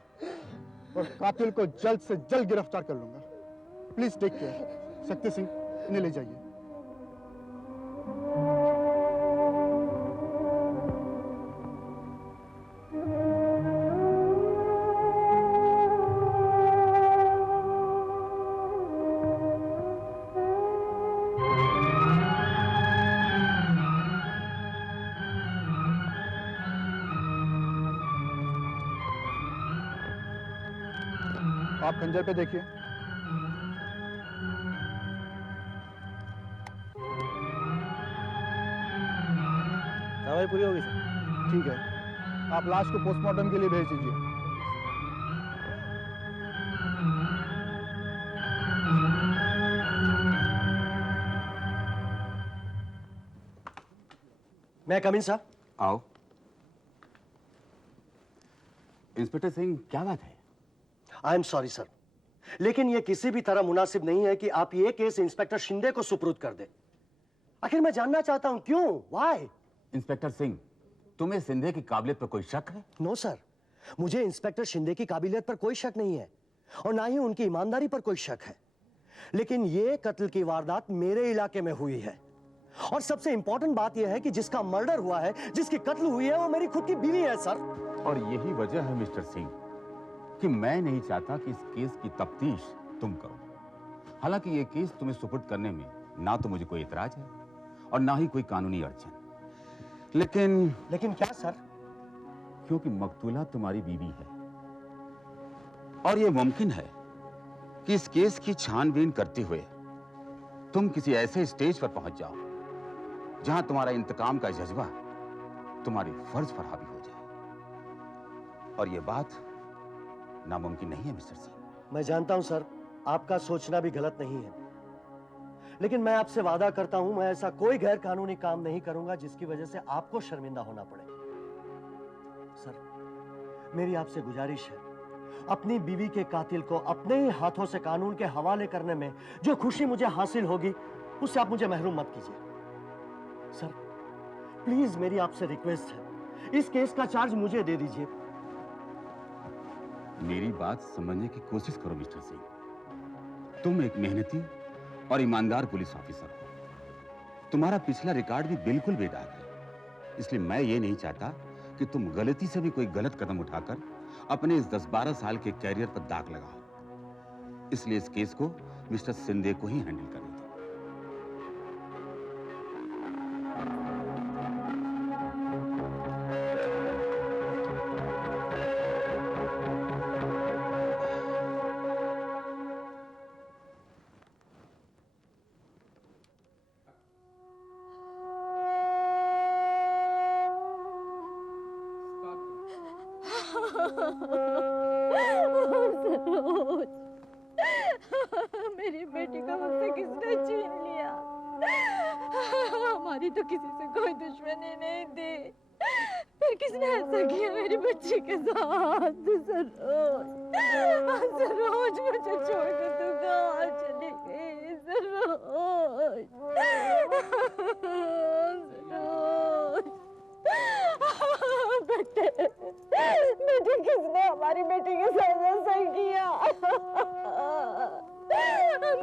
और कातिल को जल्द से जल्द गिरफ्तार कर लूंगा। Please take care. Shakti Singh, इन्हें ले जाइए। आप खंजर पे देखिए। दवाई पूरी होगी सर। ठीक है, आप लाश को पोस्टमार्टम के लिए भेज दीजिए। मैं कम इन सर। आओ। इंस्पेक्टर सिंह, क्या बात है? आई एम सॉरी सर, लेकिन यह किसी भी तरह मुनासिब नहीं है कि आप ये केस इंस्पेक्टर शिंदे को सुपुर्द कर दे। आखिर मैं जानना चाहता हूं क्यों, व्हाई? इंस्पेक्टर सिंह, तुम्हें सिंधे की काबिलियत पर कोई शक है? नो सर, मुझे इंस्पेक्टर शिंदे की काबिलियत पर कोई शक नहीं है और ना ही उनकी ईमानदारी पर कोई शक है, लेकिन ये कत्ल की वारदात मेरे इलाके में हुई है और सबसे इंपॉर्टेंट बात यह है कि जिसका मर्डर हुआ है, जिसकी कत्ल हुई है, वो मेरी खुद की बीवी है सर। और यही वजह है मिस्टर सिंह कि मैं नहीं चाहता कि इस केस की तफ्तीश तुम करो। हालांकि ये केस तुम्हें सुपुर्द करने में ना तो मुझे कोई इतराज है और ना ही कोई कानूनी अड़चन, लेकिन क्या सर? क्योंकि मकतूला तुम्हारी बीवी है और यह मुमकिन है कि इस केस की छानबीन करते हुए तुम किसी ऐसे स्टेज पर पहुंच जाओ जहां तुम्हारा इंतकाम का जज्बा तुम्हारे फर्ज पर हावी हो जाए, और यह बात नामुमकिन नहीं है मिस्टर सिंह। मैं जानता हूं सर, आपका सोचना भी गलत नहीं है, लेकिन मैं आपसे वादा करता हूं मैं ऐसा कोई गैर कानूनी काम नहीं करूंगा जिसकी वजह से आपको शर्मिंदा होना पड़े। सर, मेरी आपसे गुजारिश है, अपनी बीवी के कातिल को अपने ही हाथों से कानून के हवाले करने में जो खुशी मुझे हासिल होगी उससे आप मुझे महरूम मत कीजिए। सर प्लीज मेरी आपसे रिक्वेस्ट है, इस केस का चार्ज मुझे दे दीजिए। मेरी बात समझने की कोशिश करो मिस्टर सिंह। तुम एक मेहनती और ईमानदार पुलिस ऑफिसर हो, तुम्हारा पिछला रिकॉर्ड भी बिल्कुल बेदाग है, इसलिए मैं ये नहीं चाहता कि तुम गलती से भी कोई गलत कदम उठाकर अपने इस 10-12 साल के कैरियर पर दाग लगाओ। इसलिए इस केस को मिस्टर सिंधे को ही हैंडल करने दो। सरोज, मेरी बेटी को मुझसे किसने छीन लिया? हमारी तो किसी से कोई दुश्मनी नहीं थी, फिर किसने ऐसा किया मेरी बच्ची के साथ? सरोज, सरोज, मुझे छोड़ के तू कहाँ चली गई? सरोज, सरोज, बेटे, बेटे, किसने हमारी बेटी के साथ ऐसा किया?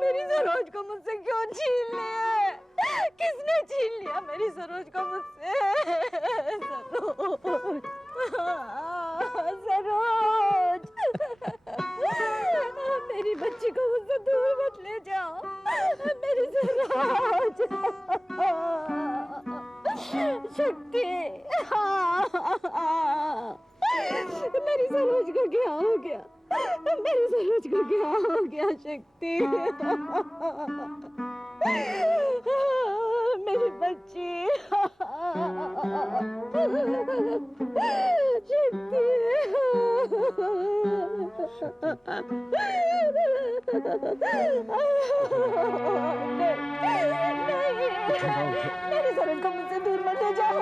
मेरी सरोज को मुझसे क्यों छीन लिया? किसने छीन लिया मेरी सरोज को मुझसे? सरोज, सरोज, मेरी बच्ची सरोज शक्ति मेरी सरोज को क्या हो गया? मेरी सरोज को क्या हो गया शक्ति? मेरी बच्ची मेरी सरोज को मुझसे दूर मत ले जाओ।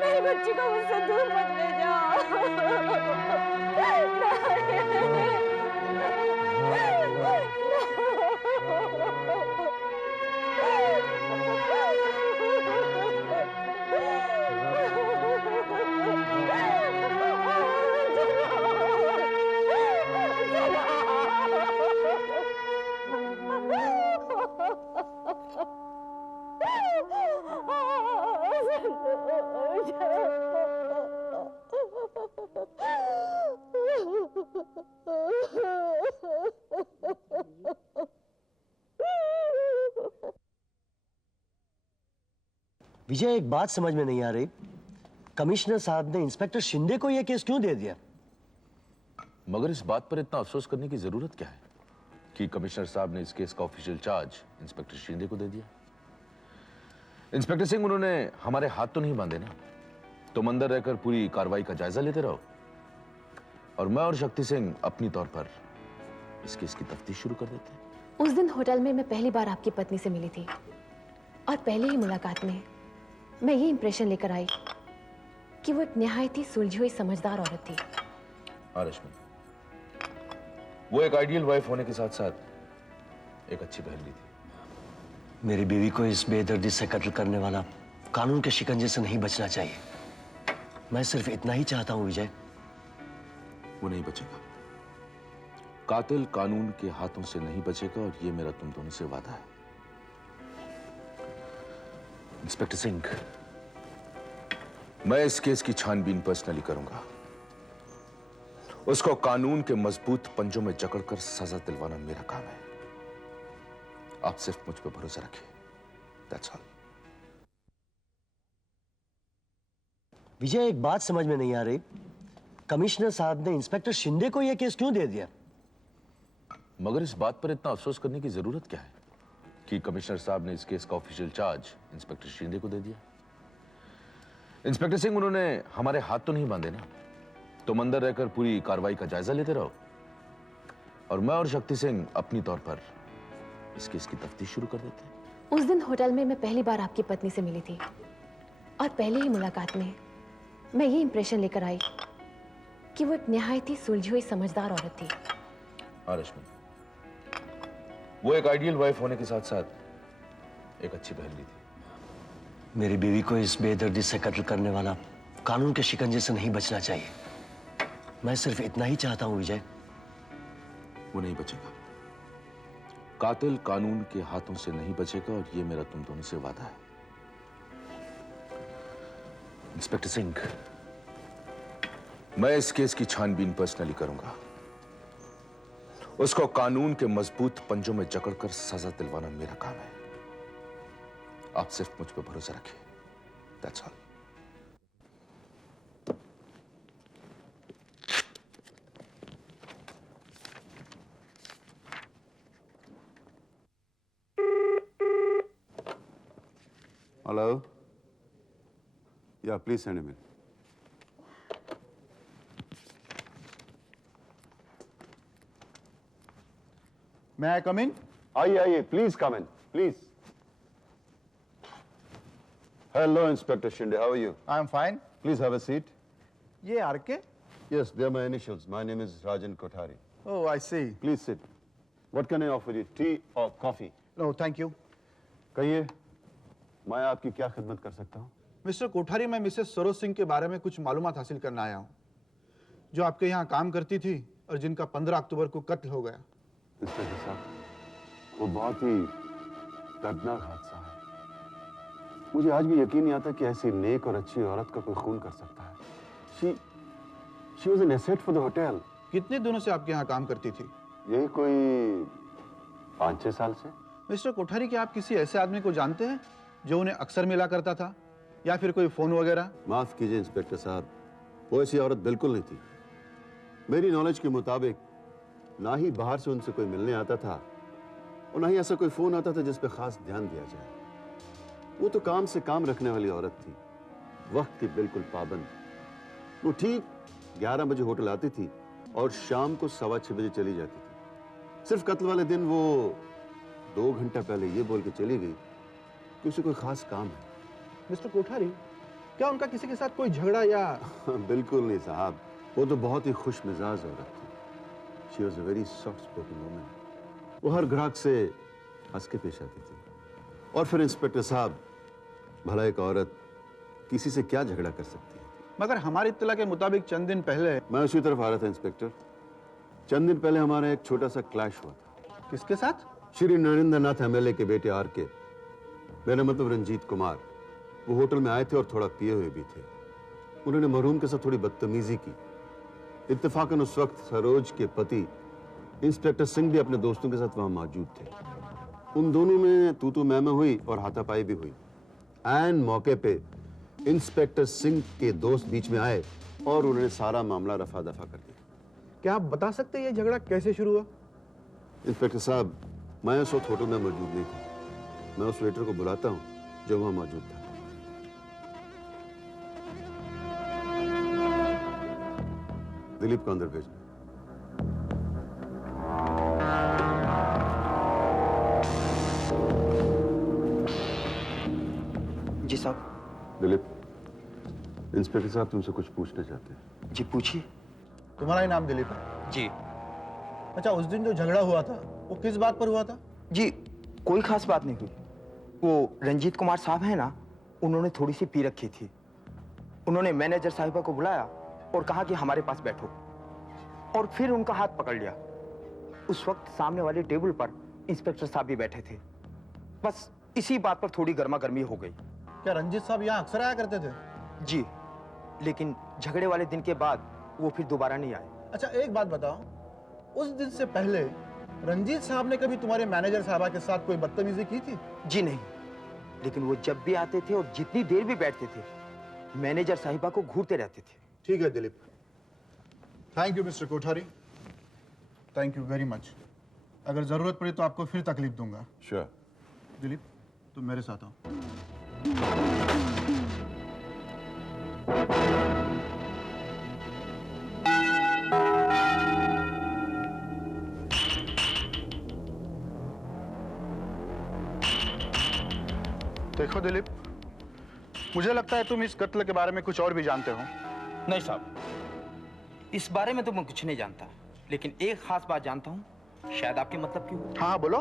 मेरी बच्ची को मुझसे दूर मत ले जाओ। विजय, एक बात समझ में नहीं आ रही, कमिश्नर साहब ने इंस्पेक्टर शिंदे को यह केस क्यों दे दिया? मगर इस बात पर इतना अफसोस करने की जरूरत क्या है कि कमिश्नर साहब ने इस केस का ऑफिशियल चार्ज इंस्पेक्टर शिंदे को दे दिया। इंस्पेक्टर सिंह, उन्होंने हमारे हाथ तो नहीं बांधे ना, तुम अंदर रहकर पूरी कार्रवाई का जायजा लेते रहो और मैं और शक्ति सिंह अपनी तौर पर इस केस की तफ्तीश शुरू कर देते हैं। उस दिन होटल में मैं पहली बार आपकी पत्नी से मिली थी और पहले ही मुलाकात में मैं ये इंप्रेशन लेकर आई कि वो एक निहायत ही सुलझी हुई समझदार औरत थी। हाँ रश्मि, वो एक आइडियल वाइफ होने के साथ साथ एक अच्छी बहन भी थी। मेरी बीवी को इस बेदर्दी से कत्ल करने वाला कानून के शिकंजे से नहीं बचना चाहिए। मैं सिर्फ इतना ही चाहता हूं विजय। वो नहीं बचेगा। कातिल कानून के हाथों से नहीं बचेगा और ये मेरा तुम दोनों से वादा है। इंस्पेक्टर सिंह, मैं इस केस की छानबीन पर्सनली करूंगा। उसको कानून के मजबूत पंजों में जकड़कर सजा दिलवाना मेरा काम है। आप सिर्फ मुझ पर भरोसा रखिए। That's all. विजय, एक बात समझ में नहीं आ रही, कमिश्नर साहब ने इंस्पेक्टर शिंदे को यह केस क्यों दे दिया? मगर इस बात पर इतना अफसोस करने की जरूरत क्या है कि कमिश्नर साहब ने इस केस का ऑफिशियल चार्ज इंस्पेक्टर शिंदे को दे दिया। इंस्पेक्टर सिंह, उन्होंने हमारे हाथ तो नहीं बांधे ना, तुम अंदर रहकर पूरी कार्रवाई का जायजा लेते रहो और मैं और शक्ति सिंह अपनी तौर पर इस केस की तफ्तीश शुरू कर देते हैं। उस दिन होटल में मैं पहली बार आपकी पत्नी से मिली थी और पहले ही मुलाकात में मैं ये इंप्रेशन लेकर आई कि वो एक निहायत ही सुलझी हुई समझदार औरत थी। हाँ रश्मि, वो एक आइडियल वाइफ होने के साथ साथ एक अच्छी बहन भी थी। मेरी बीवी को इस बेदर्दी से कत्ल करने वाला कानून के शिकंजे से नहीं बचना चाहिए। मैं सिर्फ इतना ही चाहता हूं विजय। वो नहीं बचेगा। कातिल कानून के हाथों से नहीं बचेगा और ये मेरा तुम दोनों से वादा है। इंस्पेक्टर सिंह, मैं इस केस की छानबीन पर्सनली करूंगा। उसको कानून के मजबूत पंजों में जकड़कर सजा दिलवाना मेरा काम है। आप सिर्फ मुझ पर भरोसा रखिए। That's all. Hello? Yeah, please send him in. May I come in? आइए, please come in, please. Hello, Inspector Shinde. How are you? I am fine. Please have a seat. ये RK? Yes, they're my initials. My name is Rajan Kothari. Oh, I see. Please sit. What can I offer you? Tea or coffee? No, thank you. कहिए, मैं आपकी क्या खिदमत कर सकता हूँ? Mister Kothari, मैं मिसेस सरोज सिंह के बारे में कुछ मालूमात हासिल करना आया हूँ, जो आपके यहाँ काम करती थी और जिनका 15 अक्टूबर को कत्ल हो गया। इंस्पेक्टर साहब, वो बहुत ही दर्दनाक हादसा है। मुझे आज भी यकीन नहीं आता कि ऐसी नेक और अच्छी औरत का कोई खून कर सकता है। She was an asset for the hotel. कितने दिनों से आपके यहाँ काम करती थी? यही कोई 5-6 साल से। मिस्टर कोठारी, क्या आप किसी ऐसे आदमी को जानते हैं जो उन्हें अक्सर मिला करता था, या फिर कोई फोन वगैरह? माफ कीजिए इंस्पेक्टर साहब, वो ऐसी औरत बिल्कुल नहीं थी। मेरी नॉलेज के मुताबिक ना ही बाहर से उनसे कोई मिलने आता था और ना ही ऐसा कोई फोन आता था जिस पे खास ध्यान दिया जाए। वो तो काम से काम रखने वाली औरत थी, वक्त की बिल्कुल पाबंद। वो ठीक 11 बजे होटल आती थी और शाम को 6:15 बजे चली जाती थी। सिर्फ कत्ल वाले दिन वो 2 घंटा पहले ये बोल के चली गई कि उसे कोई खास काम है। मिस्टर कोठारी, क्या उनका किसी के साथ कोई झगड़ा या? बिल्कुल नहीं साहब, वो तो बहुत ही खुश मिजाज औरत थी। She was a very soft spoken woman. वो हर ग्राहक से हंस के पेश आती थी। और फिर इंस्पेक्टर साहब, भला एक औरत किसी से क्या झगड़ा कर सकती है? मगर हमारी इत्तला के मुताबिक चंद दिन पहले। मैं उसी तरफ आ रहा था इंस्पेक्टर। चंद दिन पहले हमारा एक छोटा सा क्लैश हुआ था। किसके साथ? श्री नरेंद्र नाथ एमएलए के बेटे आर.के, मेरा मतलब रंजीत कुमार। वो होटल में आए थे और थोड़ा पिए हुए भी थे। उन्होंने मरहूम के साथ थोड़ी बदतमीजी की। इत्तेफाकन उस वक्त सरोज के पति इंस्पेक्टर सिंह भी अपने दोस्तों के साथ वहां मौजूद थे। उन दोनों में तू मैं हुई और हाथापाई भी हुई। ऐन मौके पे इंस्पेक्टर सिंह के दोस्त बीच में आए और उन्होंने सारा मामला रफा दफा कर दिया। क्या आप बता सकते हैं ये झगड़ा कैसे शुरू हुआ? इंस्पेक्टर साहब, मैं उस वक्त होटल में मौजूद नहीं था। मैं उस वेटर को बुलाता हूँ जो वहां मौजूद था। दिलीप को अंदर भेजना। जी साहब। दिलीप, इंस्पेक्टर साहब तुमसे कुछ पूछना चाहते हैं। जी पूछिए। तुम्हारा ही नाम दिलीप है? जी। अच्छा, उस दिन जो झगड़ा हुआ था वो किस बात पर हुआ था? जी कोई खास बात नहीं हुई। वो रंजीत कुमार साहब है ना, उन्होंने थोड़ी सी पी रखी थी। उन्होंने मैनेजर साहिबा को बुलाया और कहा कि हमारे पास बैठो, और फिर उनका हाथ पकड़ लिया। उस वक्त सामने वाले टेबल पर इंस्पेक्टर साहब भी बैठे थे। बस इसी बात पर थोड़ी गर्मा गर्मी हो गई। क्या रंजीत साहब यहाँ अक्सर आया करते थे? जी, लेकिन झगड़े वाले दिन के बाद वो फिर दोबारा नहीं आए। अच्छा, एक बात बताओ, उस दिन से पहले रंजीत साहब ने कभी तुम्हारे मैनेजर साहबा के साथ कोई बदतमीजी की थी? जी नहीं, लेकिन वो जब भी आते थे और जितनी देर भी बैठते थे, मैनेजर साहिबा को घूरते रहते थे। ठीक है Dilip. Thank you mister Kothari, thank you very much. अगर जरूरत पड़ी तो आपको फिर तकलीफ दूंगा। श्योर। दिलीप, तुम मेरे साथ आओ। देखो दिलीप, मुझे लगता है तुम इस कत्ल के बारे में कुछ और भी जानते हो। नहीं साहब, इस बारे में तो मैं कुछ नहीं जानता, लेकिन एक खास बात जानता हूँ। शायद आपके मतलब की हो। हाँ बोलो।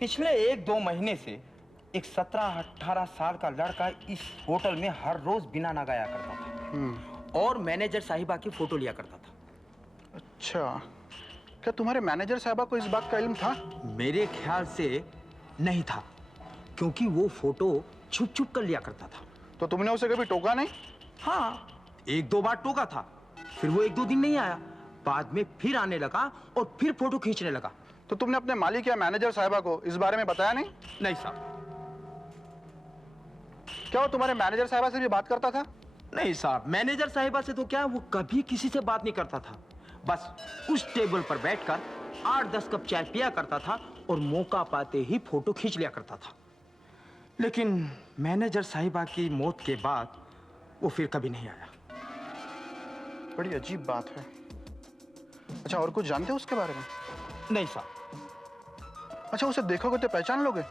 पिछले 1-2 महीने से एक 17-18 साल का लड़का इस होटल में हर रोज बिना नगाया करता था और मैनेजर साहिबा की फोटो लिया करता था। अच्छा, क्या तुम्हारे मैनेजर साहिबा को इस बात का इल्म था? मेरे ख्याल से नहीं था, क्योंकि वो फोटो छुप छुप कर लिया करता था। तो तुमने उसे कभी टोका नहीं? हाँ, 1-2 बार टोका था, फिर वो 1-2 दिन नहीं आया। बाद में फिर आने लगा और फिर फोटो खींचने लगा। तो तुमने अपने मालिक या मैनेजर साहिबा को इस बारे में बताया नहीं? नहीं साहब। क्या वो तुम्हारे मैनेजर साहिबा से भी बात करता था? नहीं साहब, मैनेजर साहिबा से तो क्या, वो कभी किसी से बात नहीं करता था। बस उस टेबल पर बैठकर 8-10 कप चाय पिया करता था और मौका पाते ही फोटो खींच लिया करता था। लेकिन मैनेजर साहिबा की मौत के बाद वो फिर कभी नहीं आया। बड़ी अजीब बात है। अच्छा, और कुछ जानते हो उसके बारे में? नहीं साहब। अच्छा, उसे देखोगे तो पहचान लोगे?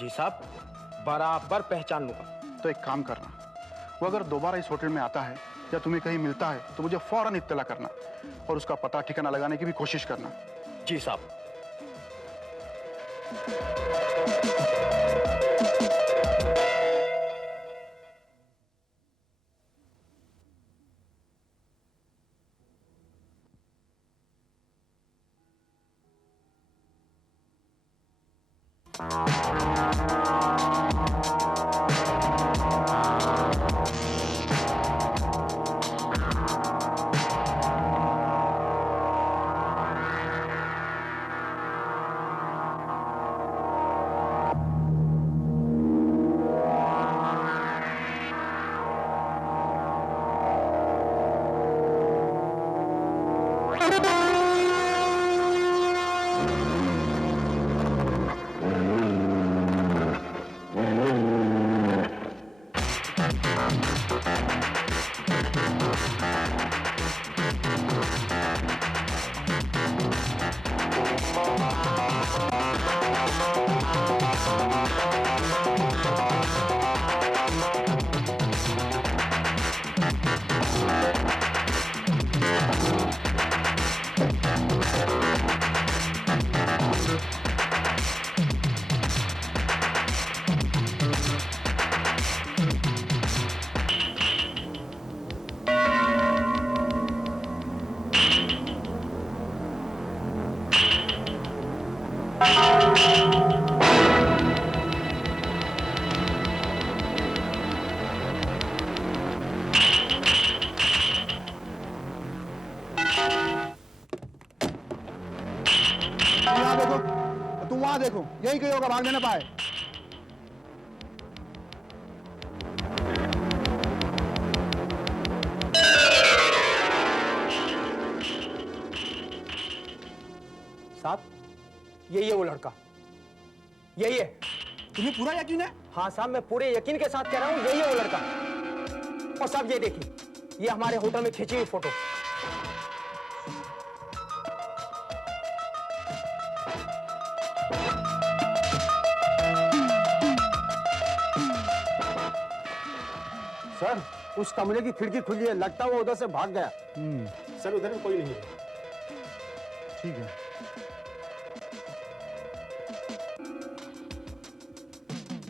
जी साहब, बराबर पहचान लूंगा। तो एक काम करना, वो अगर दोबारा इस होटल में आता है या तुम्हें कहीं मिलता है तो मुझे फौरन इत्तला करना और उसका पता ठिकाना लगाने की भी कोशिश करना। जी साहब। यहाँ देखो, तुम वहां देखो, यही कहीं होगा, भागने ना पाए। साहब, यही है वो लड़का, यही है। तुम्हें पूरा यकीन है? हाँ साहब, मैं पूरे यकीन के साथ कह रहा हूँ, यही है वो लड़का। और साहब ये देखिए, ये हमारे होटल में खींची हुई फोटो। सर, उस कमरे की खिड़की खुली है, लगता है वो उधर से भाग गया। सर उधर भी कोई नहीं है। ठीक है।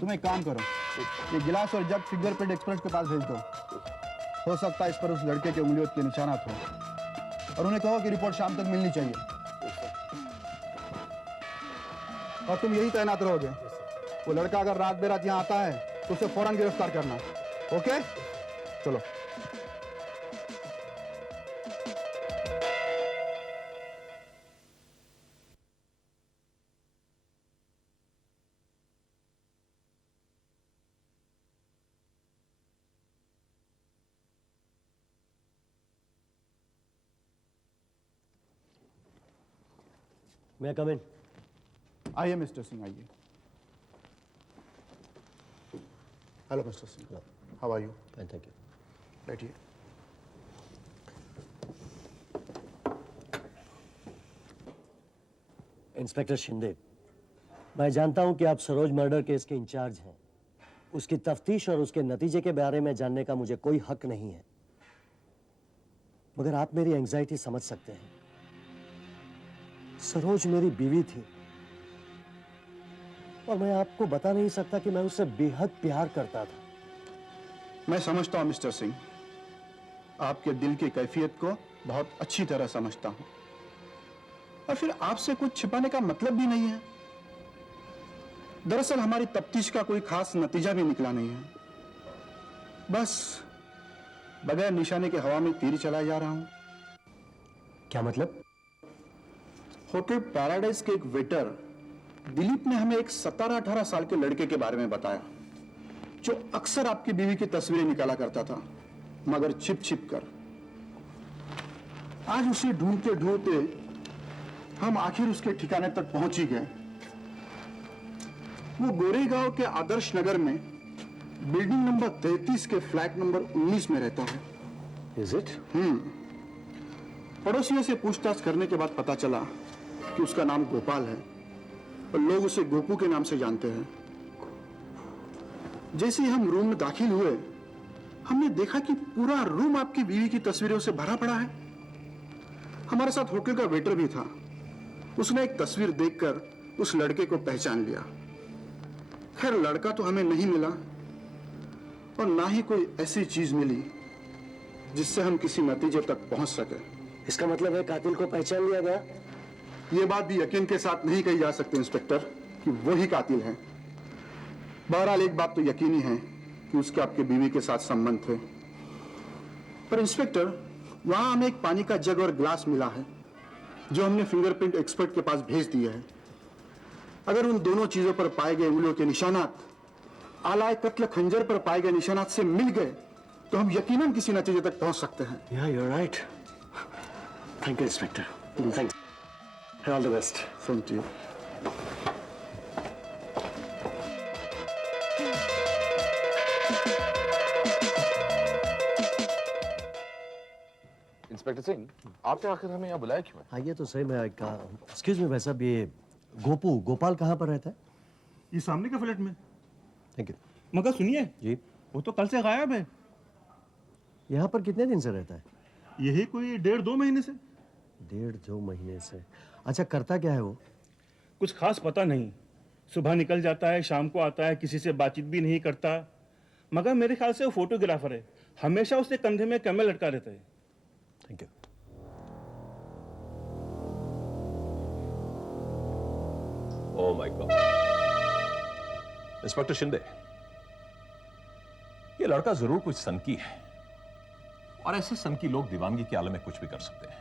तुम एक काम करो, ये गिलास और जग फिंगरप्रिंट एक्सपर्ट के पास भेज दो। हो सकता है इस पर उस लड़के के उंगलियों के निशानात हो, और उन्हें कहो कि रिपोर्ट शाम तक मिलनी चाहिए। और तुम यही तैनात रहोगे। वो लड़का अगर रात बेरात यहाँ आता है तो उसे फौरन गिरफ्तार करना। ओके, चलो। मैं कम इन? आइए मिस्टर सिंह, आइए। Hello mister Singh, how are you? Fine, thank you. बैठिए। इंस्पेक्टर शिंदे, मैं जानता हूं कि आप सरोज मर्डर केस के इंचार्ज हैं। उसकी तफ्तीश और उसके नतीजे के बारे में जानने का मुझे कोई हक नहीं है, मगर आप मेरी एंजाइटी समझ सकते हैं। सरोज मेरी बीवी थी और मैं आपको बता नहीं सकता कि मैं उससे बेहद प्यार करता था। मैं समझता हूं मिस्टर सिंह, आपके दिल की कैफियत को बहुत अच्छी तरह समझता हूं, और फिर आपसे कुछ छिपाने का मतलब भी नहीं है। दरअसल हमारी तफ्तीश का कोई खास नतीजा भी निकला नहीं है। बस बगैर निशाने के हवा में तीर चलाए जा रहा हूं। क्या मतलब? होटल पैराडाइज के एक वेटर दिलीप ने हमें एक 17-18 साल के लड़के के बारे में बताया, जो अक्सर आपकी बीवी की तस्वीरें निकाला करता था, मगर छिप छिप कर। आज उसे ढूंढते ढूंढते हम आखिर उसके ठिकाने तक पहुंच ही गए। वो गोरेगांव के आदर्श नगर में बिल्डिंग नंबर 33 के फ्लैट नंबर 19 में रहता है। Is it? पड़ोसियों से पूछताछ करने के बाद पता चला कि उसका नाम गोपाल है और लोग उसे गोपू के नाम से जानते हैं। जैसे ही हम रूम में दाखिल हुए, हमने देखा कि पूरा रूम आपकी बीवी की तस्वीरों से भरा पड़ा है। हमारे साथ होटल का वेटर भी था। उसने एक तस्वीर देखकर उस लड़के को पहचान लिया। खैर, लड़का तो हमें नहीं मिला और ना ही कोई ऐसी चीज मिली जिससे हम किसी नतीजे तक पहुंच सके। इसका मतलब है कातिल को पहचान लिया गया? ये बात भी यकीन के साथ नहीं कही जा सकती इंस्पेक्टर कि वो ही कातिल है। बहरहाल एक बात तो यकीनी है कि उसके आपके बीवी के साथ संबंध थे। पर इंस्पेक्टर, वहां हमें एक पानी का जग और ग्लास मिला है, जो हमने फिंगरप्रिंट एक्सपर्ट के पास भेज दिया है। अगर उन दोनों चीजों पर पाए गए उंगलियों के निशानात आलाए कत्ल खंजर पर पाए गए निशानात से मिल गए तो हम यकीनन किसी नतीजे तक पहुंच सकते हैं। Yeah, you're right. Thank you, Inspector. Thanks. All the best. Thank you. Inspector Singh, आपने आखिर हमें यहाँ बुलाया क्यों है? हाँ, ये तो सही मैं कहा। एक्सक्यूज मी भाई साहब, ये गोपाल कहाँ पर रहता है? ये सामने के फ्लैट में। Thank you. मगर सुनिए जी, वो तो कल से गायब है। यहाँ पर कितने दिन से रहता है? यही कोई 1.5-2 महीने से। 1.5-2 महीने से। अच्छा, करता क्या है वो? कुछ खास पता नहीं। सुबह निकल जाता है, शाम को आता है, किसी से बातचीत भी नहीं करता। मगर मेरे ख्याल से वो फोटोग्राफर है, हमेशा उसके कंधे में कैमरा लटका रहता है। Thank you. Oh my God, inspector Shinde, ये लड़का जरूर कुछ सनकी है, और ऐसे सनकी लोग दीवानगी के आलम में कुछ भी कर सकते हैं।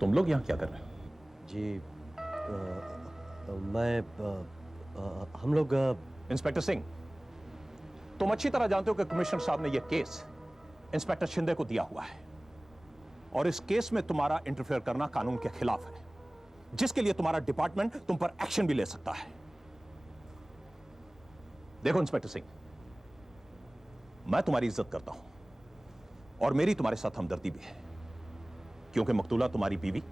तुम लोग यहां क्या कर रहे हो? जी हम लोग इंस्पेक्टर सिंह, तुम अच्छी तरह जानते हो कि कमिश्नर साहब ने यह केस इंस्पेक्टर शिंदे को दिया हुआ है, और इस केस में तुम्हारा इंटरफेयर करना कानून के खिलाफ है, जिसके लिए तुम्हारा डिपार्टमेंट तुम पर एक्शन भी ले सकता है। देखो इंस्पेक्टर सिंह, मैं तुम्हारी इज्जत करता हूं, और मेरी तुम्हारे साथ हमदर्दी भी है, क्योंकि मकतूला तुम्हारी बीवी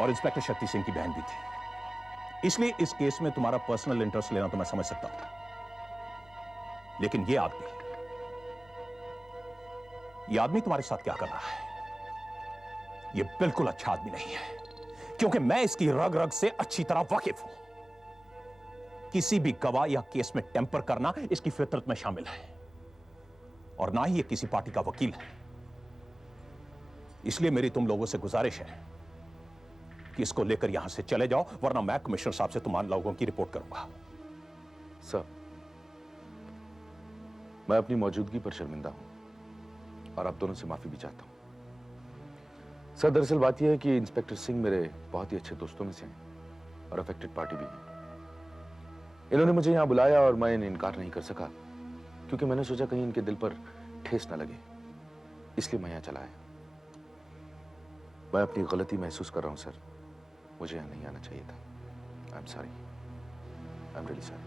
और इंस्पेक्टर शक्ति सिंह की बहन भी थी। इसलिए इस केस में तुम्हारा पर्सनल इंटरेस्ट लेना तो मैं समझ सकता हूं, लेकिन यह आदमी तुम्हारे साथ क्या कर रहा है, यह बिल्कुल अच्छा आदमी नहीं है, क्योंकि मैं इसकी रग रग से अच्छी तरह वाकिफ हूं। किसी भी गवाह या केस में टेम्पर करना इसकी फितरत में शामिल है, और ना ही यह किसी पार्टी का वकील है। इसलिए मेरी तुम लोगों से गुजारिश है कि इसको लेकर यहां से चले जाओ, वरना मैं कमिश्नर साहब से तुम्हारे लोगों की रिपोर्ट करूंगा। सर, मैं अपनी मौजूदगी पर शर्मिंदा हूं, और आप दोनों से माफी भी चाहता हूं। सर, दरअसल बात यह है कि इंस्पेक्टर सिंह मेरे बहुत ही अच्छे दोस्तों में से हैं, और अफेक्टेड पार्टी भी है। इन्होंने मुझे यहां बुलाया, और मैं इन्हें इनकार नहीं कर सका, क्योंकि मैंने सोचा कहीं इनके दिल पर ठेस न लगे, इसलिए मैं यहां चला आया। मैं अपनी गलती महसूस कर रहा हूं सर, मुझे यहां नहीं आना चाहिए था। I am sorry, I am really sorry.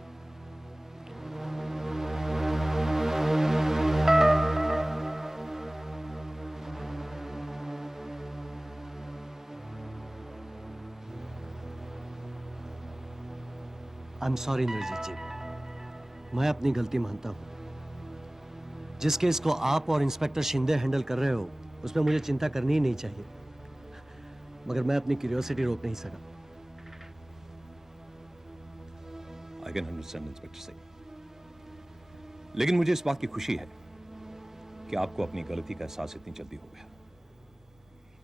I am sorry Indrajit ji, मैं अपनी गलती मानता हूं। जिस केस को आप और इंस्पेक्टर शिंदे हैंडल कर रहे हो, उसमें मुझे चिंता करनी ही नहीं चाहिए, मगर मैं अपनी क्यूरियोसिटी रोक नहीं सका। I can understand inspector Singh, लेकिन मुझे इस बात की खुशी है कि आपको अपनी गलती का एहसास इतनी जल्दी हो गया।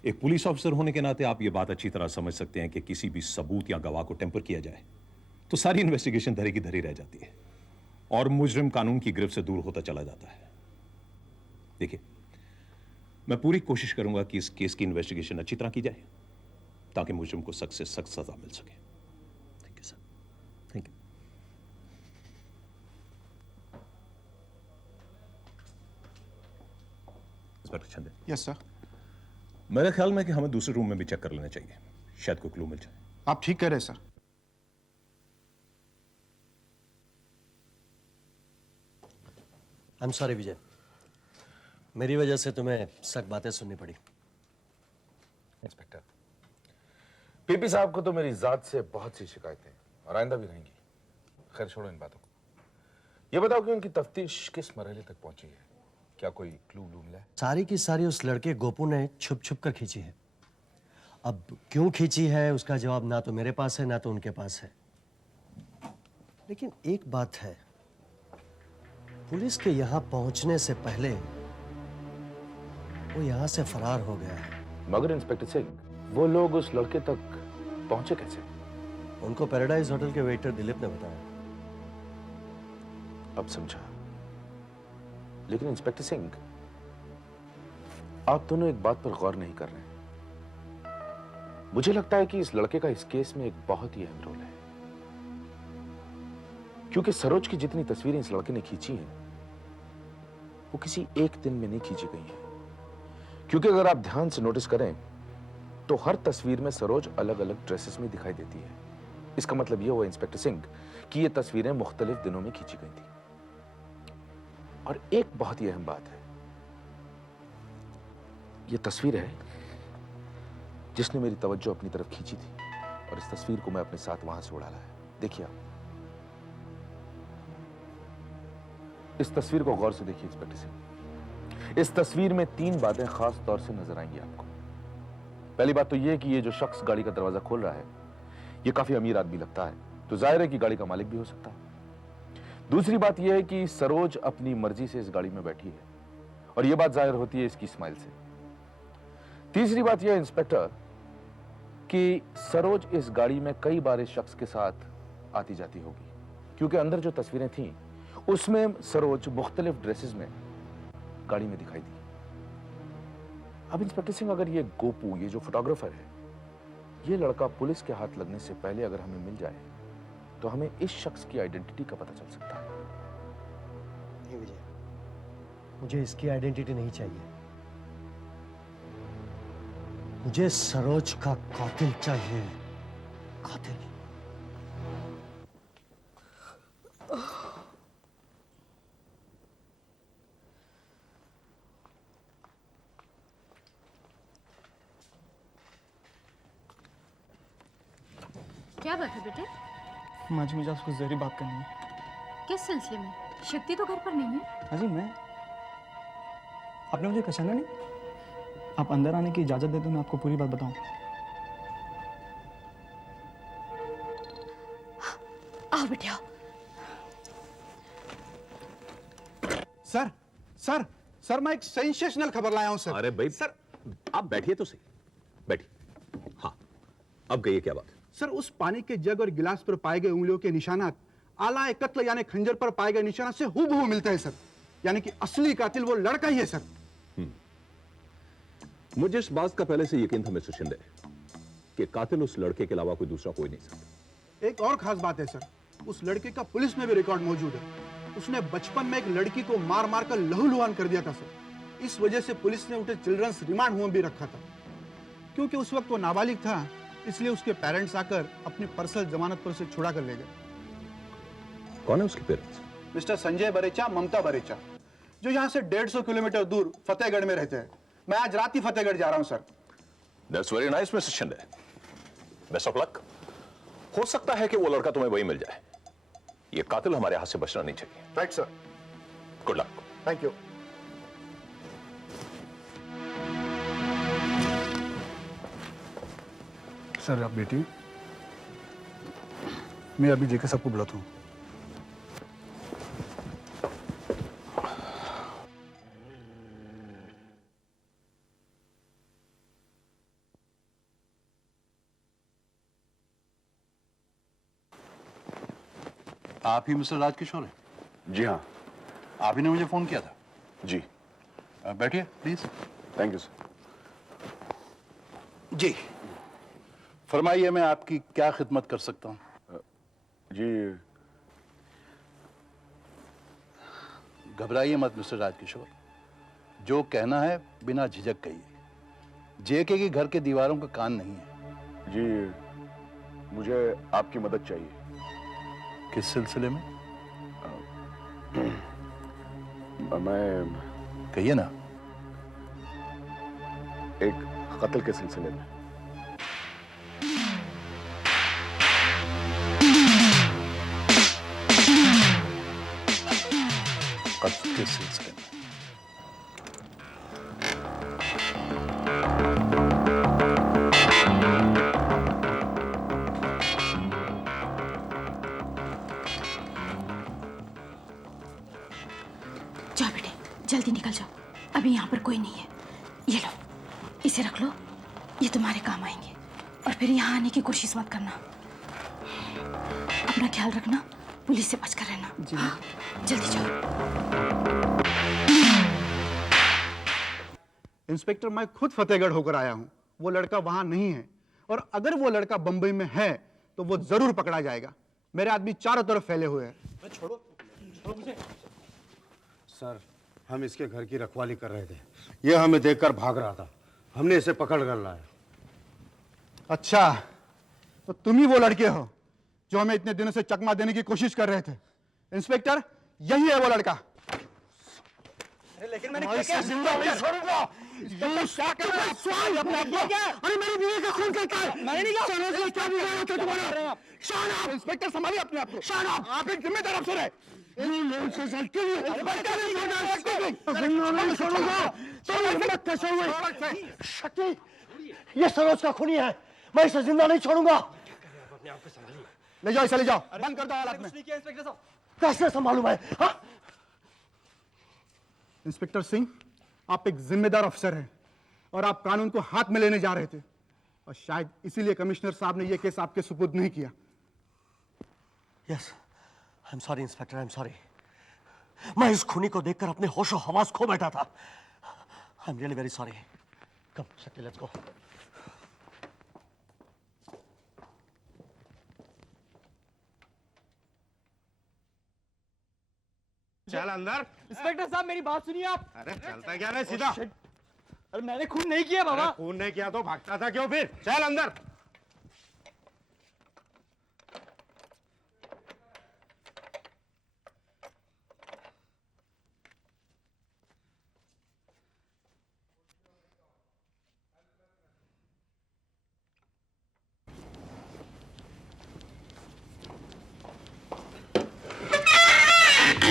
एक पुलिस ऑफिसर होने के नाते आप यह बात अच्छी तरह समझ सकते हैं कि किसी भी सबूत या गवाह को टेम्पर किया जाए तो सारी इन्वेस्टिगेशन धरी की धरी रह जाती है, और मुजरिम कानून की गिरफ्त से दूर होता चला जाता है। देखिए, मैं पूरी कोशिश करूंगा कि इस केस की इन्वेस्टिगेशन अच्छी तरह की जाए, ताकि मुजरिम को सख्त से सख्त सजा मिल सके। Thank you sir, thank you. Inspector Shinde. Yes sir. मेरे ख्याल में कि हमें दूसरे रूम में भी चेक कर लेना चाहिए, शायद कोई क्लू मिल जाए। आप ठीक कह रहे हैं सर। आई एम सॉरी विजय, मेरी वजह से तुम्हें सख्त बातें सुननी पड़ी। इंस्पेक्टर, पीपी साहब को तो मेरी जात से बहुत सी शिकायतें, और आइंदा भी रहेंगी। खैर छोड़ो इन बातों को। ये बताओ कि उनकी तफ्तीश किस मरहले तक पहुंची है? क्या कोई क्लू मिला है? सारी की सारी उस लड़के गोपू ने छुप छुप कर खींची है। अब क्यों खींची है उसका जवाब ना तो मेरे पास है ना तो उनके पास है। लेकिन एक बात है, पुलिस के यहां पहुंचने से पहले वो यहां से फरार हो गया है। मगर इंस्पेक्टर सिंह, वो लोग उस लड़के तक पहुंचे कैसे? उनको पैराडाइज होटल के वेटर दिलीप ने बताया। अब समझा। लेकिन इंस्पेक्टर सिंह, आप दोनों एक बात पर गौर नहीं कर रहे हैं। मुझे लगता है कि इस लड़के का इस केस में एक बहुत ही अहम रोल है, क्योंकि सरोज की जितनी तस्वीरें इस लड़के ने खींची हैं, वो किसी एक दिन में नहीं खींची गई हैं। क्योंकि अगर आप ध्यान से नोटिस करें तो हर तस्वीर में सरोज अलग अलग ड्रेसेस में दिखाई देती है। इसका मतलब यह हुआ इंस्पेक्टर सिंह कि ये तस्वीरें मुख्तलिफ दिनों में खींची गई थी। और एक बहुत ही अहम बात है, ये तस्वीर है जिसने मेरी तवज्जो अपनी तरफ खींची थी, और इस तस्वीर को मैं अपने साथ वहां से उड़ा लाया। देखिए आप, इस तस्वीर को गौर से देखिए इंस्पेक्टर सिंह। इस तस्वीर में 3 बातें खास तौर से नजर आएंगी आपको। पहली बात तो यह कि ये जो शख्स गाड़ी का दरवाजा खोल रहा है ये काफी अमीर आदमी लगता है, तो जाहिर है कि गाड़ी का मालिक भी हो सकता है। दूसरी बात यह है कि सरोज अपनी मर्जी से इस गाड़ी में बैठी है और यह बात जाहिर होती है इसकी स्माइल से। तीसरी बात यह इंस्पेक्टर कि सरोज इस गाड़ी में कई बार इस शख्स के साथ आती जाती होगी, क्योंकि अंदर जो तस्वीरें थीं उसमें सरोज मुख्तलिफ ड्रेसेस में गाड़ी में दिखाई दी। अब इंस्पेक्टर सिंह, अगर ये गोपू, ये जो फोटोग्राफर है, ये लड़का पुलिस के हाथ लगने से पहले अगर हमें मिल जाए तो हमें इस शख्स की आइडेंटिटी का पता चल सकता है। नहीं विजय, मुझे इसकी आइडेंटिटी नहीं चाहिए। मुझे सरोज का कातिल चाहिए, कातिल। क्या बात है बेटे? माँ जी, मुझे आपसे कुछ जरूरी बात करनी है। किस सिलसिले में? शक्ति तो घर पर नहीं है। हाँ जी, मैं, आपने मुझे पहचाना नहीं? आप अंदर आने की इजाजत दे दो, मैं आपको पूरी बात बताऊं। आओ बेटे आओ। सर सर सर, मैं एक सेंसेशनल खबर लाया हूं सर। अरे भाई सर, आप बैठिए तो सही, बैठिए। हाँ, अब कहिए क्या बात है? सर, उस पानी के जग और गिलास पर पाए गए उंगलियों के निशानात आला कत्ल यानी खंजर पर पाए गए निशानात से हूबहू मिलते हैं सर। यानी कि असली कातिल वो लड़का ही है सर। मुझे इस बात का पहले से यकीन था मिस्टर शिंदे कि कातिल उस लड़के के अलावा कोई दूसरा कोई नहीं सकता। एक और खास बात है सर, उस लड़के का पुलिस में भी रिकॉर्ड मौजूद है। उसने बचपन में एक लड़की को मार मार कर लहूलुहान कर दिया था सर। इस वजह से पुलिस ने उसे चिल्ड्रंस रिमांड होम भी रखा था। क्योंकि उस वक्त वो नाबालिग था, इसलिए उसके पेरेंट्स आकर अपनी पर्सनल जमानत पर उसे छुड़ा कर ले गए। कौन है उसके पेरेंट्स? मिस्टर संजय बरेचा, ममता बरेचा, जो यहाँ से 150 किलोमीटर दूर फतेहगढ़ में रहते हैं। मैं आज रात ही फतेहगढ़ जा रहा हूँ sir. That's very nice mister Shinde, best of luck. हो सकता है कि वो लड़का तुम्हें वही मिल जाए। ये कातिल हमारे हाथ से बचना नहीं चाहिए। Right sir. Good luck. Thank you. Sir, आप बैठिए, मैं अभी जेके सबको बुलाता हूँ। आप ही मिस्टर राजकिशोर हैं? जी हाँ। आप ही ने मुझे फोन किया था? जी। बैठिए प्लीज। Thank you sir. जी फरमाइए, मैं आपकी क्या खिदमत कर सकता हूँ? जी, घबराइए मत मिस्टर राजकिशोर, जो कहना है बिना झिझक कहिए। जेके के घर के दीवारों का कान नहीं है। जी, मुझे आपकी मदद चाहिए। किस सिलसिले में? मैं, कहिए ना। एक कत्ल के सिलसिले में। कत्ल के सिलसिले में। जाओ बेटे, जल्दी निकल जाओ, अभी यहाँ पर कोई नहीं है। ये लो, इसे रख लो, ये तुम्हारे काम आएंगे। और फिर यहाँ आने की कोशिश मत करना। अपना ख्याल रखना, पुलिस से बचकर रहना। जी हाँ, जल्दी जाओ। इंस्पेक्टर, मैं खुद फतेहगढ़ होकर आया हूँ। वो लड़का वहां नहीं है, और अगर वो लड़का बंबई में है तो वो जरूर पकड़ा जाएगा। मेरे आदमी चारों तरफ फैले हुए हैं। छोड़ो मुझे। सर, हम इसके घर की रखवाली कर रहे थे। ये हमें देखकर भाग रहा था, हमने इसे पकड़ कर लाया। अच्छा, तो तुम ही वो लड़के हो जो हमें इतने दिनों से चकमा देने की कोशिश कर रहे थे। इंस्पेक्टर, यही है वो लड़का। लेकिन मैंने क्या जिंदा नहीं छोड़ूंगा। अरे मेरी बीवी का खून करता है। मैंने नहीं किया। क्या बिगाड़ा था तुम्हारा? शान अप। इंस्पेक्टर, संभालिए अपने आप को। शान अप। आप एक जिम्मेदार अफसर है। शक्ति, ये सरोज का खूनी है, मैं इसे जिंदा नहीं छोड़ूंगा। ले जाओ इसे, ले जाओ, बंद कर दो हालत में। कैसे संभालूं मैं? हाँ? इंस्पेक्टर सिंह, आप एक जिम्मेदार अफसर हैं और आप कानून को हाथ में लेने जा रहे थे और शायद इसीलिए कमिश्नर साहब ने यह केस आपके सुपुर्द नहीं किया। Yes, I am sorry inspector, I am sorry. मैं इस खूनी को देखकर अपने होशो हवास खो बैठा था। I am really very sorry. Come Shakti, let's गो। चल अंदर। इंस्पेक्टर साहब मेरी बात सुनिए आप। अरे चलता क्या है सीधा? अरे मैंने खून नहीं किया बाबा। खून नहीं किया तो भागता था क्यों फिर? चल अंदर।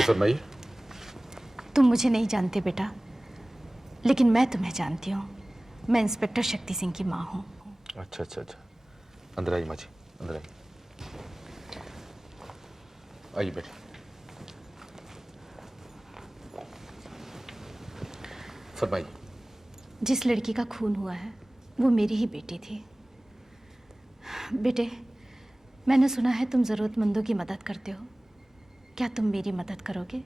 फरमाइए। तुम मुझे नहीं जानते बेटा, लेकिन मैं तुम्हें जानती हूँ। मैं इंस्पेक्टर शक्ति सिंह की माँ हूँ। अच्छा अच्छा अच्छा, अंदर आइए माँ जी, अंदर आइए। आइए बेटे। फरमाइए। जिस लड़की का खून हुआ है वो मेरी ही बेटी थी। बेटे, मैंने सुना है तुम जरूरतमंदों की मदद करते हो। क्या तुम मेरी मदद करोगे?